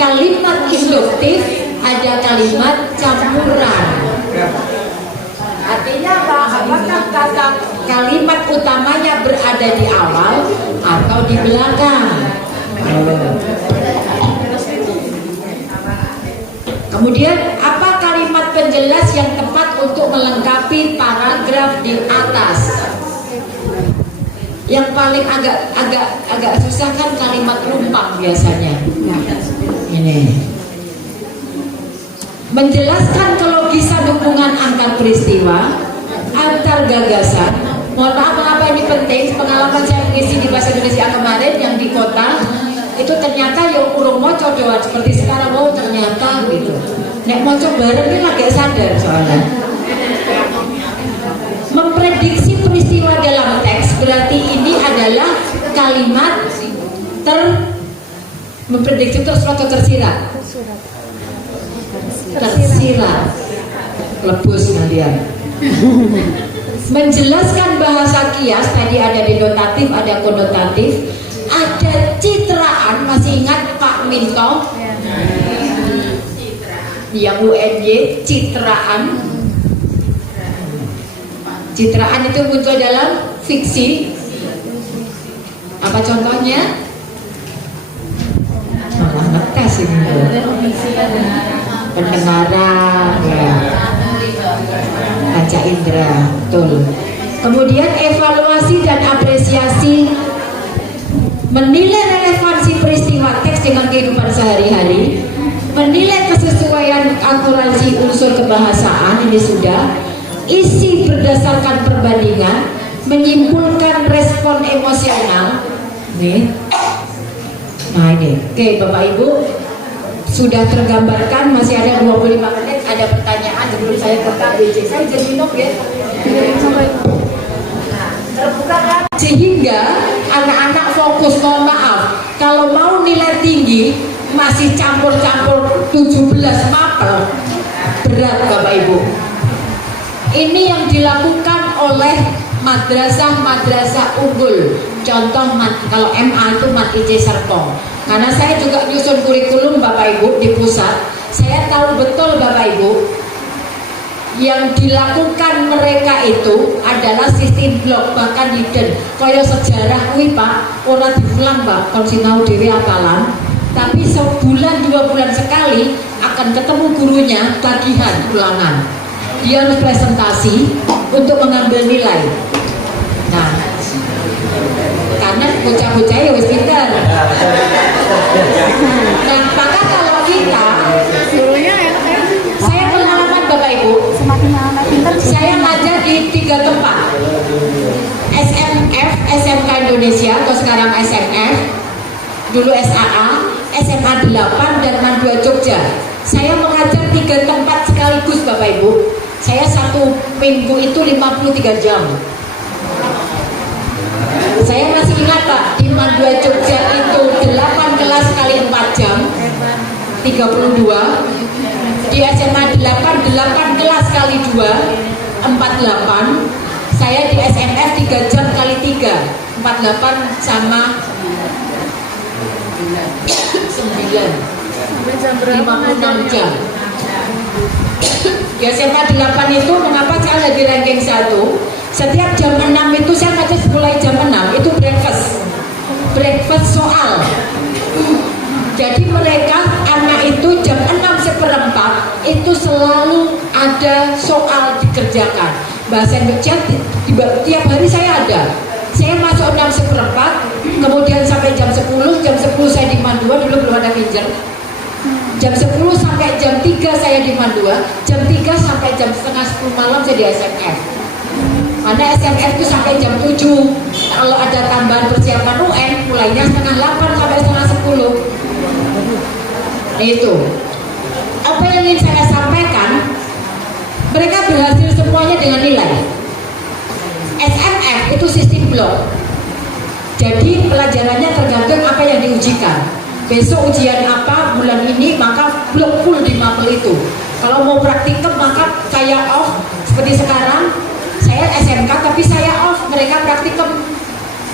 kalimat induktif, ada kalimat campuran. Artinya apa? Apakah kata kalimat utamanya berada di awal atau di belakang? Kemudian apa kalimat penjelas yang tepat untuk melengkapi paragraf di atas? Yang paling agak susah kan kalimat rumpang biasanya. Ini menjelaskan kelogisan hubungan antar peristiwa, antar gagasan. Mohon maaf mengapa ini penting. Pengalaman saya mengisi di bahasa Indonesia kemarin yang di kota itu ternyata yang urung moco doang seperti sekarang. Oh ternyata gitu. Nek moco bareng ini agak sadar soalnya. Memprediksi peristiwa dalam teks berarti ini adalah kalimat memprediksi tersurat atau tersirat? Tersirat. Lebus kalian. Menjelaskan bahasa kias tadi ada denotatif, ada konotatif, ada citraan. Masih ingat Pak Minto? Yang UNY citraan. Citraan itu muncul dalam fiksi. Apa contohnya? Malah ngetes ini. Pendengaran ya. Panca indera, betul. Kemudian evaluasi dan apresiasi, menilai relevansi peristiwa teks dengan kehidupan sehari-hari, menilai kesesuaian akurasi unsur kebahasaan, ini sudah. Isi berdasarkan perbandingan, menyimpulkan respon emosional. Nih. Nah ini, oke Bapak Ibu, sudah tergambarkan. Masih ada 25 menit. Ada pertanyaan sebelum saya ke KBJ. Saya jadi minum ya. Nah, terbuka kan? Sehingga Gus mohon maaf, kalau mau nilai tinggi masih campur-campur 17 mapel, berat Bapak Ibu. Ini yang dilakukan oleh madrasah-madrasah unggul. Contoh kalau MA itu Mat IC Serpong. Karena saya juga nyusun kurikulum Bapak Ibu di pusat, saya tahu betul Bapak Ibu yang dilakukan mereka itu adalah sistem blok, bahkan hidden. Kaya sejarah kuwi Pak, ora diulang Pak, kalau sinau dhewe apalan. Tapi sebulan 2 bulan sekali akan ketemu gurunya tagihan ulangan. Dia harus presentasi untuk mengambil nilai. Nah, karena bocah-bocah ya wis pinter. Nah, maka kalau kita, saya pengalaman Bapak Ibu, Semakin anak pintar, saya ngajar di 3 tempat. SMF, SMK Indonesia, atau sekarang SMF, dulu SAA, SMA 8 dan MAN 2 Jogja. Saya mengajar 3 tempat sekaligus Bapak Ibu. Saya satu minggu itu 53 jam. Saya masih ingat Pak, di MAN 2 Jogja itu 8 kelas kali 4 jam 32. Di SMA 8 kelas kali 2 48. Saya di SMF 3 jam kali 3 48 sama 9 56 jam. Di SMA 8 itu mengapa saya lagi ranking 1? Setiap jam 6 itu saya ngajar mulai jam 6 itu breakfast soal. Jadi mereka anak itu jam 6:15 itu selalu ada soal dikerjakan. Bahasa Indonesia tiap hari saya ada. Saya masuk 6:15, kemudian sampai jam 10 saya di MAN 2, dulu belum ada pinjer. Jam 10 sampai jam 3 saya di MAN 2, jam 3 sampai jam setengah 10 malam saya di SMF. Karena SMF itu sampai jam 7. Kalau ada tambahan persiapan UN, mulainya setengah 8 sampai setengah 10. Itu. Apa yang ingin saya sampaikan, mereka berhasil semuanya dengan nilai. SMF itu sistem blok. Jadi pelajarannya tergantung apa yang diujikan. Besok ujian apa, bulan ini, maka blok full di mapel itu. Kalau mau praktikum maka saya off. Seperti sekarang, saya SMK tapi saya off, mereka praktikum.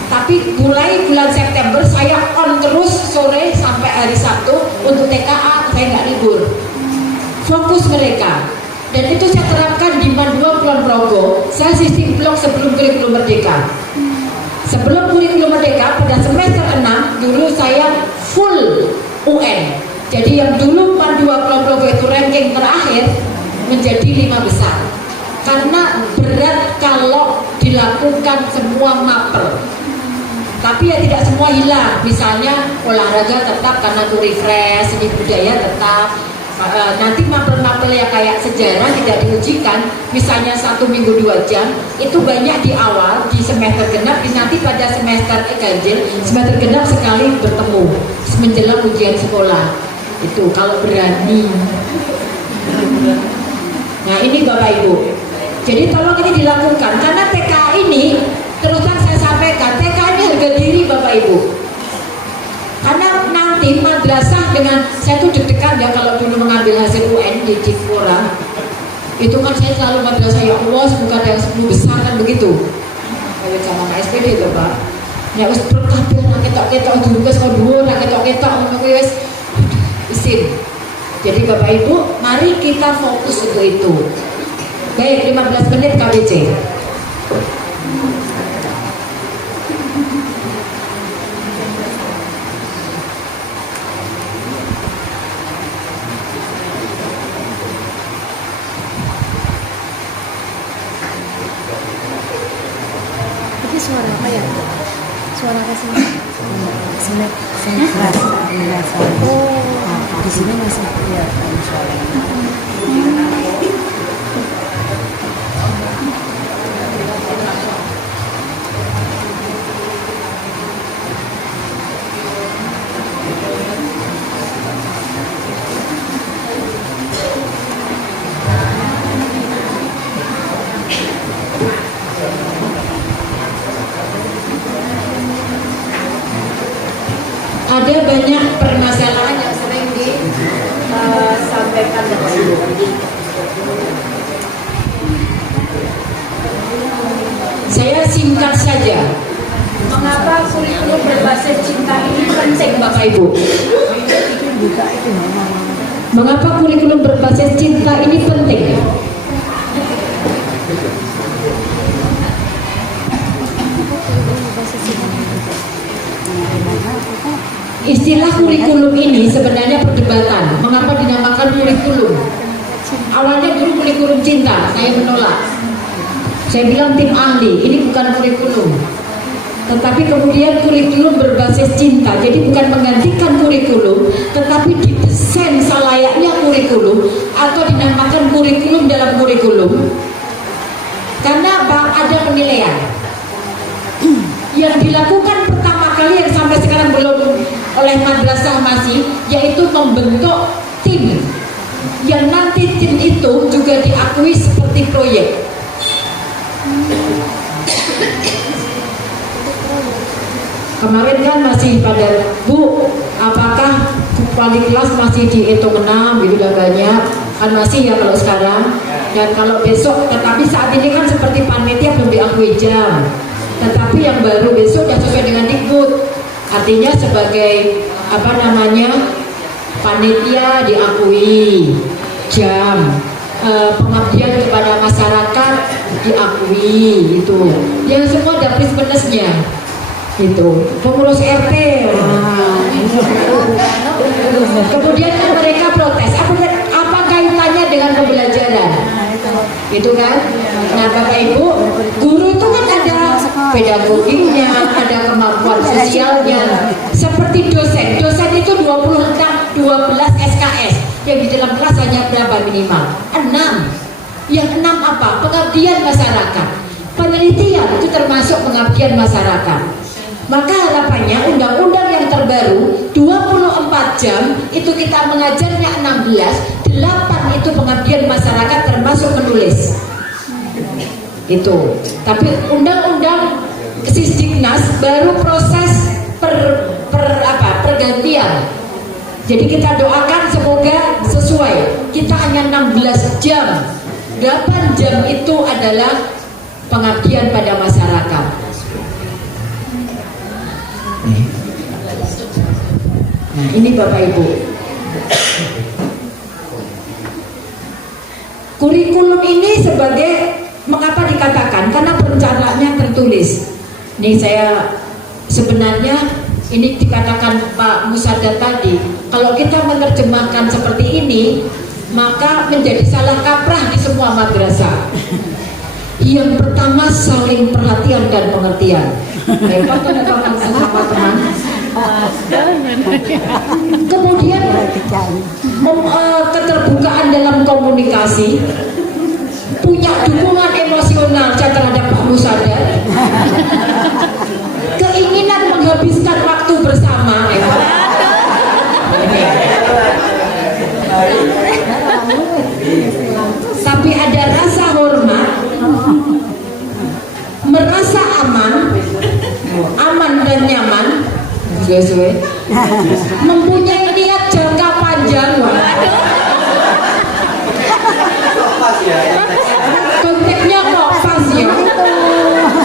Tapi mulai bulan September saya on terus sore sampai hari Sabtu untuk TKA, saya nggak libur. Fokus mereka. Dan itu saya terapkan di MAN 2 Kulon Progo. Saya sistem blok sebelum kurikulum merdeka. Sebelum kurikulum merdeka pada semester 6 dulu saya full UN. Jadi yang dulu MAN 2 Kulon Progo itu ranking terakhir menjadi 5 besar. Karena berat kalau dilakukan semua mapel. Tapi ya tidak semua hilang. Misalnya olahraga tetap karena itu refresh, seni budaya tetap. Nanti mapel-mapel yang kayak sejarah tidak diujikan, misalnya 1 minggu 2 jam, itu banyak di awal di semester genap, nanti pada semester ganjil, semester genap sekali bertemu menjelang ujian sekolah. Itu kalau berani. Nah ini Bapak Ibu. Jadi tolong ini dilakukan karena TK ini terus terang saya sampaikan, TK ini harga diri Bapak Ibu. Karena nanti madrasah dengan saya tuh deg-degan ya kalau dulu mengambil hasil UN di Dikpora. Itu kan saya selalu madrasah ya Allah semoga ada yang 10 besar kan begitu. Kayak sama SPD itu Pak. Ya wis berkabeh nang ketok-ketok dulu wis kok dhuwur nang ketok-ketok ngono kuwi wis isin. Jadi Bapak Ibu, mari kita fokus untuk itu. Baik, 15 menit KBC. Itu suara apa ya? Suara apa sih? Sini keras. Oh, di sini masih kelihatan suaranya. ada banyak permasalahan yang sering disampaikan Bapak Ibu. Saya singkat saja. Mengapa kurikulum berbasis cinta ini penting Bapak Ibu? Mengapa kurikulum berbasis cinta ini penting? Istilah kurikulum ini sebenarnya perdebatan. Mengapa dinamakan kurikulum? Awalnya dulu kurikulum cinta, saya menolak. Saya bilang tim ahli, ini bukan kurikulum. Tetapi kemudian kurikulum berbasis cinta, jadi bukan menggantikan kurikulum, tetapi didesain selayaknya kurikulum atau dinamakan kurikulum dalam kurikulum. Karena ada penilaian yang dilakukan pertama kali yang sampai sekarang belum oleh madrasah masih, yaitu membentuk tim yang nanti tim itu juga diakui seperti proyek. Kemarin kan masih pada Bu, apakah wali kelas masih dihitung 6 gitu, udah banyak kan masih ya kalau sekarang, dan kalau besok, tetapi saat ini kan seperti panitia belum diakui jam, tetapi yang baru besok sudah sesuai dengan Dikbud, artinya sebagai apa namanya panitia diakui jam, pengabdian kepada masyarakat diakui, itu yang semua ada plus minusnya. Itu pengurus RT kemudian kan mereka protes, apa kaitannya dengan pembelajaran itu kan. Nah Bapak Ibu, guru itu kan ada pedagoginya, ada kemampuan sosialnya, seperti dosen itu 12 SKS yang di dalam kelas hanya berapa minimal? 6. Yang 6 apa? Pengabdian masyarakat. Penelitian itu termasuk pengabdian masyarakat. Maka harapannya undang-undang yang terbaru 24 jam itu kita mengajarnya 16, 8 itu pengabdian masyarakat termasuk menulis. Itu. Tapi undang-undang Sisdiknas baru proses pergantian. Jadi kita doakan semoga sesuai. Kita hanya 16 jam. 8 jam itu adalah pengabdian pada masyarakat. Nah, ini Bapak Ibu. Kurikulum ini sebagai, mengapa dikatakan? Karena perencanaannya tertulis. Nih saya sebenarnya ini dikatakan Pak Musada tadi, kalau kita menerjemahkan seperti ini, maka menjadi salah kaprah di semua madrasah. Yang pertama saling perhatian dan pengertian. Hebat kan sama teman. Kemudian keterbukaan dalam komunikasi, punya dukungan emosional terhadap Pak Musada, keinginan menghabiskan waktu bersama. Tapi ada rasa hormat, merasa aman dan nyaman, mempunyai niat jangka panjang. Konteksnya kok pas ya,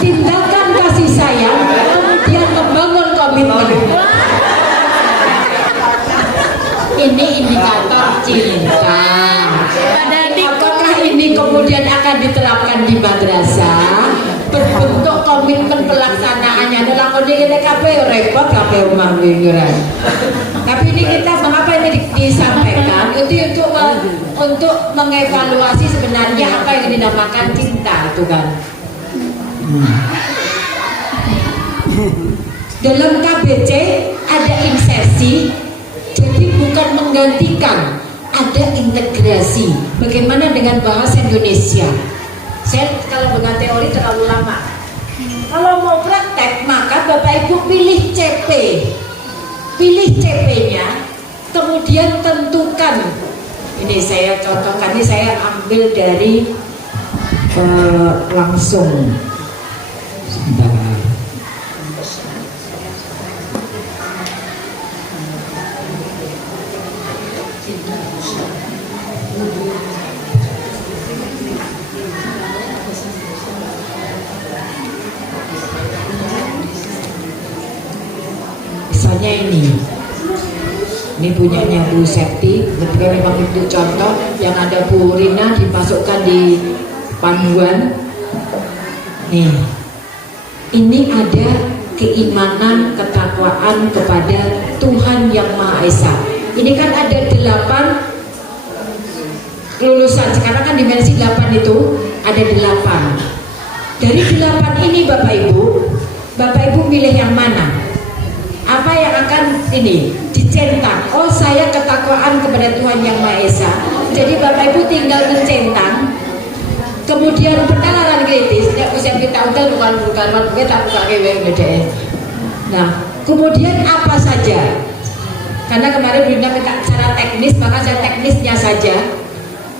tindakan kasih sayang, kemudian membangun komitmen. Ini indikator cinta. Apakah ini kemudian akan diterapkan di madrasah? Berbentuk komitmen pelaksanaannya dalam kondisi KP repot KP rumah mingguan. Tapi ini kita mengapa ini disampaikan itu untuk mengevaluasi sebenarnya apa yang dinamakan cinta itu kan. Dalam KBC ada insersi, jadi bukan menggantikan, ada integrasi. Bagaimana dengan bahasa Indonesia? Saya kalau dengan teori terlalu lama. Kalau mau praktek, maka Bapak Ibu pilih CP. Pilih CP-nya, kemudian tentukan. Ini saya contohkan, ini saya ambil dari langsung. Sebentar. ini. Ini punyanya Bu Septi, ketika memang itu contoh yang ada Bu Rina dimasukkan di panduan. Nih, ini ada keimanan, ketakwaan kepada Tuhan Yang Maha Esa. Ini kan ada 8 lulusan, sekarang kan dimensi 8 itu ada 8. Dari 8 ini Bapak Ibu milih yang mana? Apa yang akan ini dicentang? Oh, saya ketakwaan kepada Tuhan Yang Maha Esa. Jadi Bapak Ibu tinggal mencentang. Kemudian penalaran kritis, ya usia kita udah bukan kita buka GWMDS. Nah, kemudian apa saja? Karena kemarin Bunda minta cara teknis, maka saya teknisnya saja.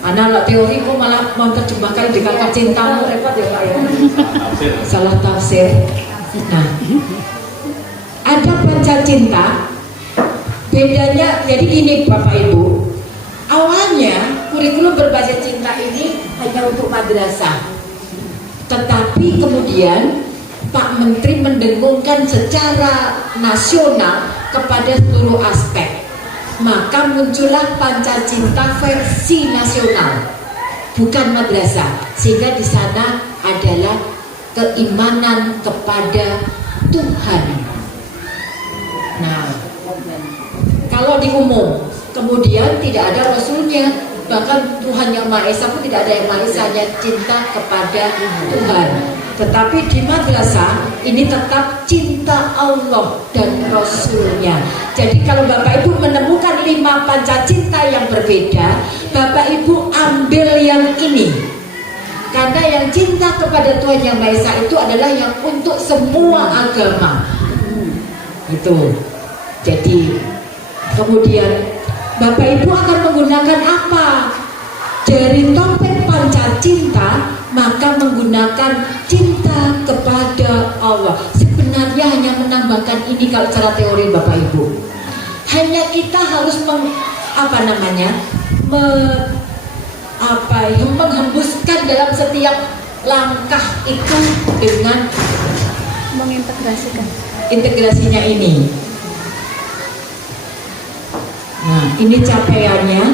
Karena teori kok malah mau terjemahkan di kata cintamu repot ya Pak ya. Salah tafsir. Nah, ada panca cinta. Bedanya jadi gini Bapak Ibu. Awalnya kurikulum berbasis cinta ini hanya untuk madrasah. Tetapi kemudian Pak Menteri mendengungkan secara nasional kepada seluruh aspek. Maka muncullah panca cinta versi nasional, bukan madrasah. Sehingga di sana adalah keimanan kepada Tuhan. Nah, kalau di umum, kemudian tidak ada rasulnya, bahkan Tuhan Yang Maha Esa pun tidak ada yang Maha Esa, hanya cinta kepada Tuhan. Tetapi di madrasah ini tetap cinta Allah dan Rasulnya. Jadi kalau Bapak Ibu menemukan 5 panca cinta yang berbeda, Bapak Ibu ambil yang ini. Karena yang cinta kepada Tuhan Yang Maha Esa itu adalah yang untuk semua agama. Itu. Jadi kemudian Bapak Ibu akan menggunakan apa? Dari topik panca cinta, maka menggunakan cinta kepada Allah. Sebenarnya hanya menambahkan ini kalau cara teori Bapak Ibu. Hanya kita harus menghembuskan dalam setiap langkah itu dengan mengintegrasikan. Integrasinya ini. Nah, ini capaiannya,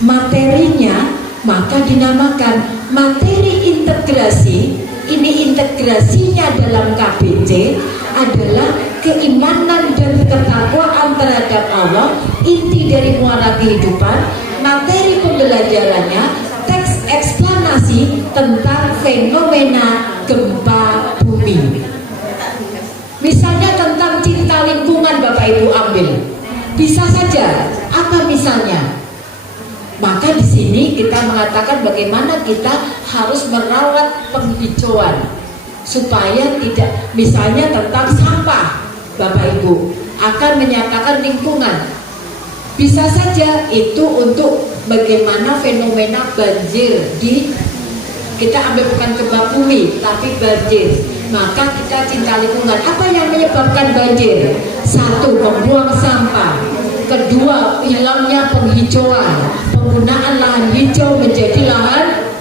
materinya, maka dinamakan materi integrasi. Ini integrasinya dalam KBC adalah keimanan dan ketakwaan terhadap Allah, inti dari muara kehidupan. Materi pembelajarannya teks eksplanasi tentang fenomena gempa bumi. Misalnya tentang cinta lingkungan Bapak Ibu ambil. Bisa saja. Apa misalnya? Maka di sini kita mengatakan bagaimana kita harus merawat penghijauan supaya tidak, misalnya tentang sampah, Bapak Ibu akan menyatakan lingkungan. Bisa saja itu untuk bagaimana fenomena banjir di, kita ambil bukan gempa bumi tapi banjir. Maka kita cinta lingkungan. Apa yang menyebabkan banjir? 1. Membuang sampah. Kedua, hilangnya penghijauan. Penggunaan lahan hijau menjadi lahan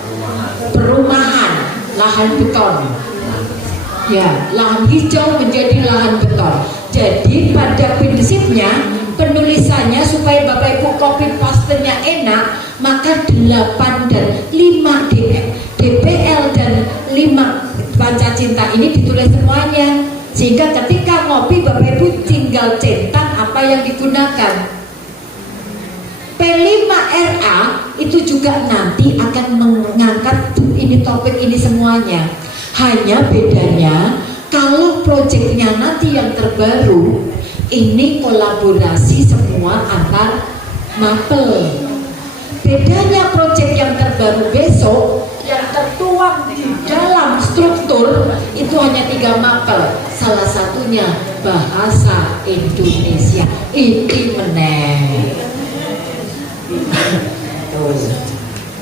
perumahan, lahan beton. Ya, lahan hijau menjadi lahan beton. Jadi pada prinsipnya penulisannya supaya Bapak Ibu copy paste-nya enak, maka 8 dan 5 DPL dan 5 panca cinta ini ditulis semuanya. Sehingga ketika ngopi Bapak Ibu tinggal centang apa yang digunakan. P5RA itu juga nanti akan mengangkat ini topik ini semuanya. Hanya bedanya kalau proyeknya nanti yang terbaru ini kolaborasi semua antar mapel. Bedanya proyek yang terbaru besok yang tertuang di dalam struktur itu hanya 3 mapel. Salah satunya bahasa Indonesia. Ini meneh.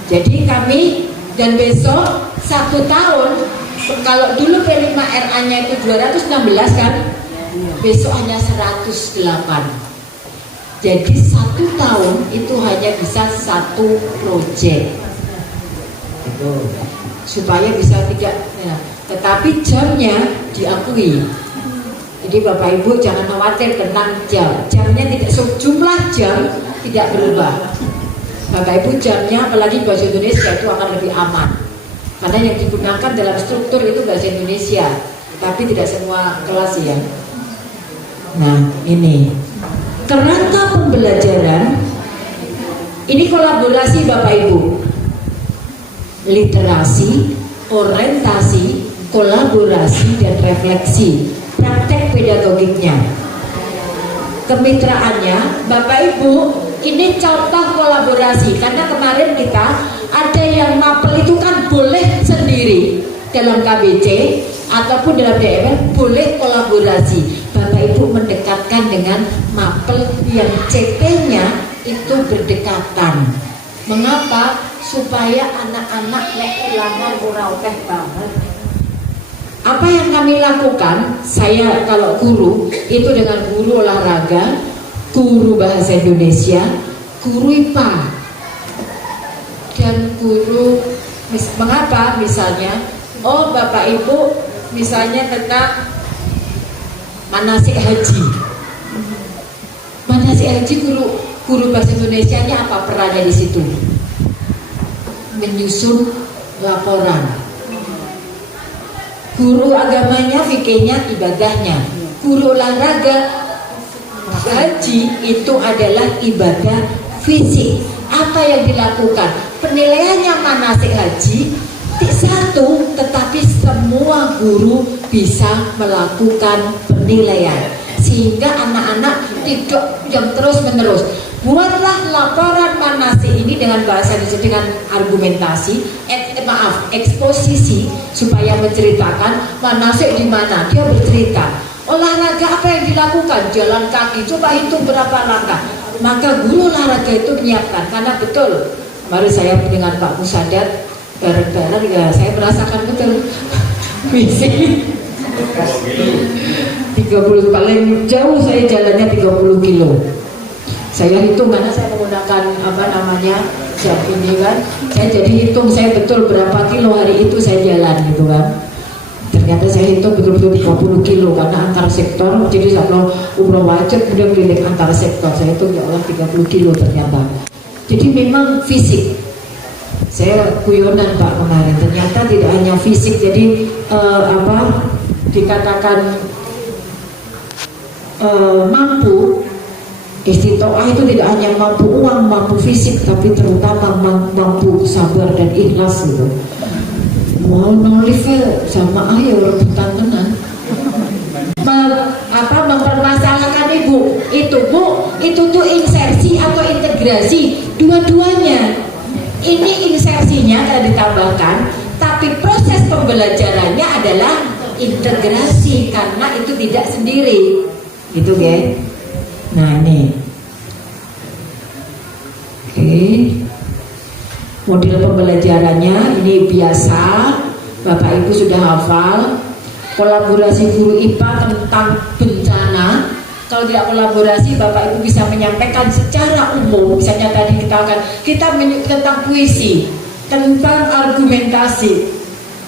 Jadi kami dan besok 1 tahun, kalau dulu P5RA nya itu 216 kan, besok hanya 108. Jadi 1 tahun itu hanya bisa 1 proyek itu, supaya bisa 3 ya. Tetapi jamnya diakui Jadi Bapak Ibu jangan khawatir tentang jam. Jamnya tidak, jumlah jam tidak berubah. Bapak Ibu jamnya apalagi bahasa Indonesia itu akan lebih aman. Karena yang digunakan dalam struktur itu bahasa Indonesia, tapi tidak semua kelas ya. Nah ini kerangka pembelajaran, ini kolaborasi Bapak Ibu. Literasi, orientasi, kolaborasi, dan refleksi. Praktek pedagogiknya, kemitraannya, Bapak Ibu, ini contoh kolaborasi. Karena kemarin kita ada yang mapel itu kan boleh sendiri dalam KBC ataupun dalam DMR, boleh kolaborasi. Bapak Ibu mendekatkan dengan mapel yang CP-nya itu berdekatan. Mengapa? Supaya anak-anak nek ulangan ora akeh banget. Apa yang kami lakukan, saya kalau guru itu dengan guru olahraga, guru bahasa Indonesia, guru IPA, dan guru mengapa misalnya, oh Bapak Ibu misalnya tentang manasik haji. Manasik haji, guru bahasa Indonesianya apa perannya di situ? Menyusun laporan. Guru agamanya, fikihnya, ibadahnya. Guru olahraga haji itu adalah ibadah fisik. Apa yang dilakukan? Penilaiannya manasik haji satu, tetapi semua guru bisa melakukan penilaian sehingga anak-anak tidak yang terus menerus. Buatlah laporan manasik ini dengan bahasa Indonesia, dengan argumentasi, eksposisi, supaya menceritakan manasik di mana. Dia bercerita. Olahraga apa yang dilakukan? Jalan kaki. Coba hitung berapa langkah. Maka guru olahraga itu menyiapkan. Karena betul, kemarin saya dengan Pak Musadat bareng-bareng ya, saya merasakan betul fisik 30, paling jauh saya jalannya 30 kilo. Saya hitung karena saya menggunakan apa namanya jam ini kan. Saya jadi hitung saya betul berapa kilo hari itu saya jalan gitu kan. Ternyata saya hitung betul-betul 30 kilo karena antar sektor. Jadi kalau umroh wajib kemudian keliling antar sektor, saya hitung ya Allah 30 kilo ternyata. Jadi memang fisik. Saya guyonan Pak kemarin. Ternyata tidak hanya fisik. Jadi dikatakan mampu. Istiqomah itu tidak hanya mampu uang, mampu fisik, tapi terutama mampu sabar dan ikhlas gitu. Mau nolif sama ayo rebutan tenan. Mempermasalahkan ibu, itu bu, itu tuh insersi atau integrasi, dua-duanya. Ini insersinya ada ditambahkan, tapi proses pembelajarannya adalah integrasi karena itu tidak sendiri, gitu ya. Nah ini, oke, model pembelajarannya ini biasa, Bapak Ibu sudah hafal. Kolaborasi guru IPA tentang bencana. Kalau tidak kolaborasi, Bapak Ibu bisa menyampaikan secara umum. Misalnya tadi kita tentang puisi, tentang argumentasi,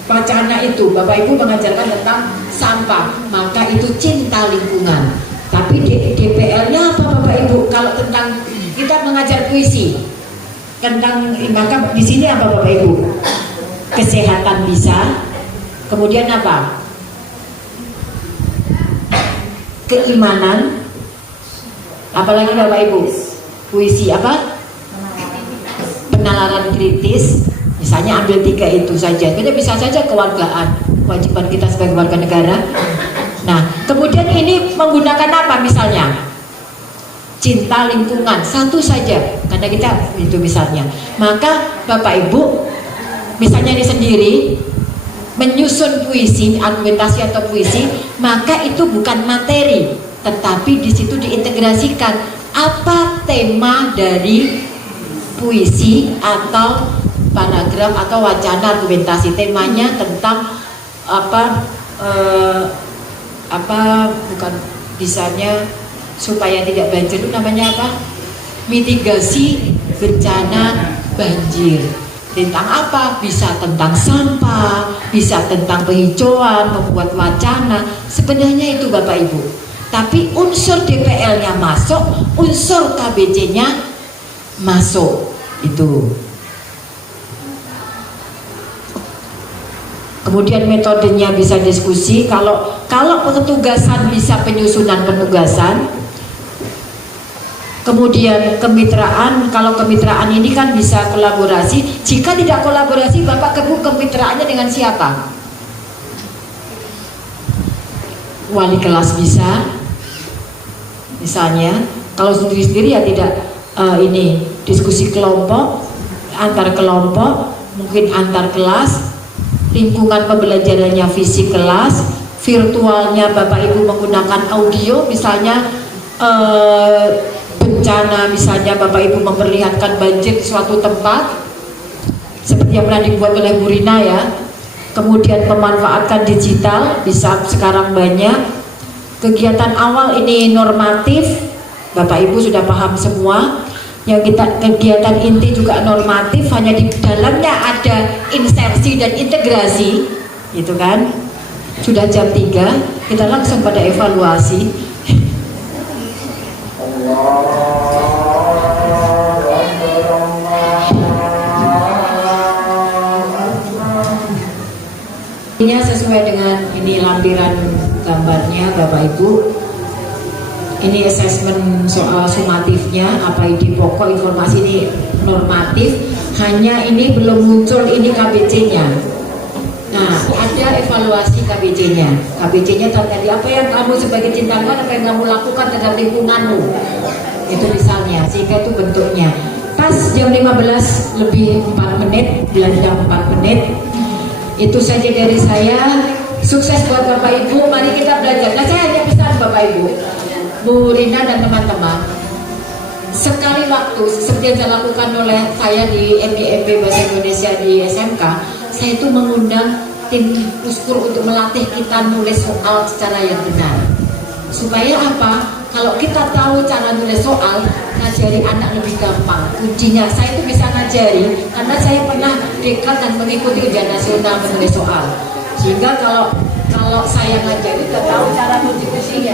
wacana itu. Bapak Ibu mengajarkan tentang sampah, maka itu cinta lingkungan. Tapi DPL-nya apa Bapak Ibu? Kalau tentang kita mengajar puisi tentang, maka di sini apa Bapak Ibu? Kesehatan bisa. Kemudian apa? Keimanan. Apalagi Bapak Ibu? Puisi apa? Penalaran kritis. Misalnya ambil 3 itu saja. Kita bisa saja kewargaan, kewajiban kita sebagai warga negara. Nah, kemudian ini menggunakan apa misalnya? Cinta lingkungan, satu saja, karena kita itu misalnya. Maka Bapak Ibu, misalnya ini sendiri, menyusun puisi, argumentasi atau puisi, maka itu bukan materi, tetapi di situ diintegrasikan apa tema dari puisi atau paragraf atau wacana argumentasi. Temanya tentang bukan misalnya supaya tidak banjir itu namanya apa? Mitigasi bencana banjir. Tentang apa? Bisa tentang sampah, bisa tentang penghijauan, membuat wacana. Sebenarnya itu Bapak Ibu. Tapi unsur DPL-nya masuk, unsur KBC-nya masuk. Itu. Kemudian metodenya bisa diskusi. Kalau petugasan bisa penyusunan penugasan. Kemudian kemitraan, kalau kemitraan ini kan bisa kolaborasi. Jika tidak kolaborasi, Bapak kemitraannya dengan siapa? Wali kelas bisa, misalnya. Kalau sendiri-sendiri ya tidak. Ini diskusi kelompok, antar kelompok, mungkin antar kelas. Lingkungan pembelajarannya fisik kelas, virtualnya Bapak Ibu menggunakan audio, misalnya bencana, misalnya Bapak Ibu memperlihatkan banjir di suatu tempat seperti yang pernah dibuat oleh Bu Rina ya. Kemudian memanfaatkan digital, bisa sekarang banyak. Kegiatan awal ini normatif, Bapak Ibu sudah paham semua. Yang kegiatan inti juga normatif, hanya di dalamnya ada insersi dan integrasi, gitu kan. Sudah jam 3, kita langsung pada evaluasi. Ini sesuai dengan ini lampiran gambarnya Bapak Ibu. Ini assessment soal sumatifnya, apa ide pokok informasi ini normatif, hanya ini belum muncul ini KBC-nya. Nah, ada evaluasi KBC-nya. KBC-nya tadi apa yang kamu sebagai cintakan, apa yang kamu lakukan terhadap lingkunganmu. Itu misalnya, sehingga itu bentuknya. Pas jam 15 lebih 4 menit, jam 4 menit. Itu saja dari saya. Sukses buat Bapak Ibu, mari kita belajar. Nah, saya hanya pesan Bapak Ibu, Bu Rina dan teman-teman, sekali waktu seperti yang saya lakukan oleh saya di MBMP Bahasa Indonesia di SMK, saya itu mengundang tim Uskur untuk melatih kita nulis soal secara yang benar. Supaya apa? Kalau kita tahu cara nulis soal, ngajari anak lebih gampang. Kuncinya saya itu bisa ngajari karena saya pernah dekat dan mengikuti ujian nasional menulis soal. Sehingga kalau saya ngajari, udah tahu cara kontribusinya.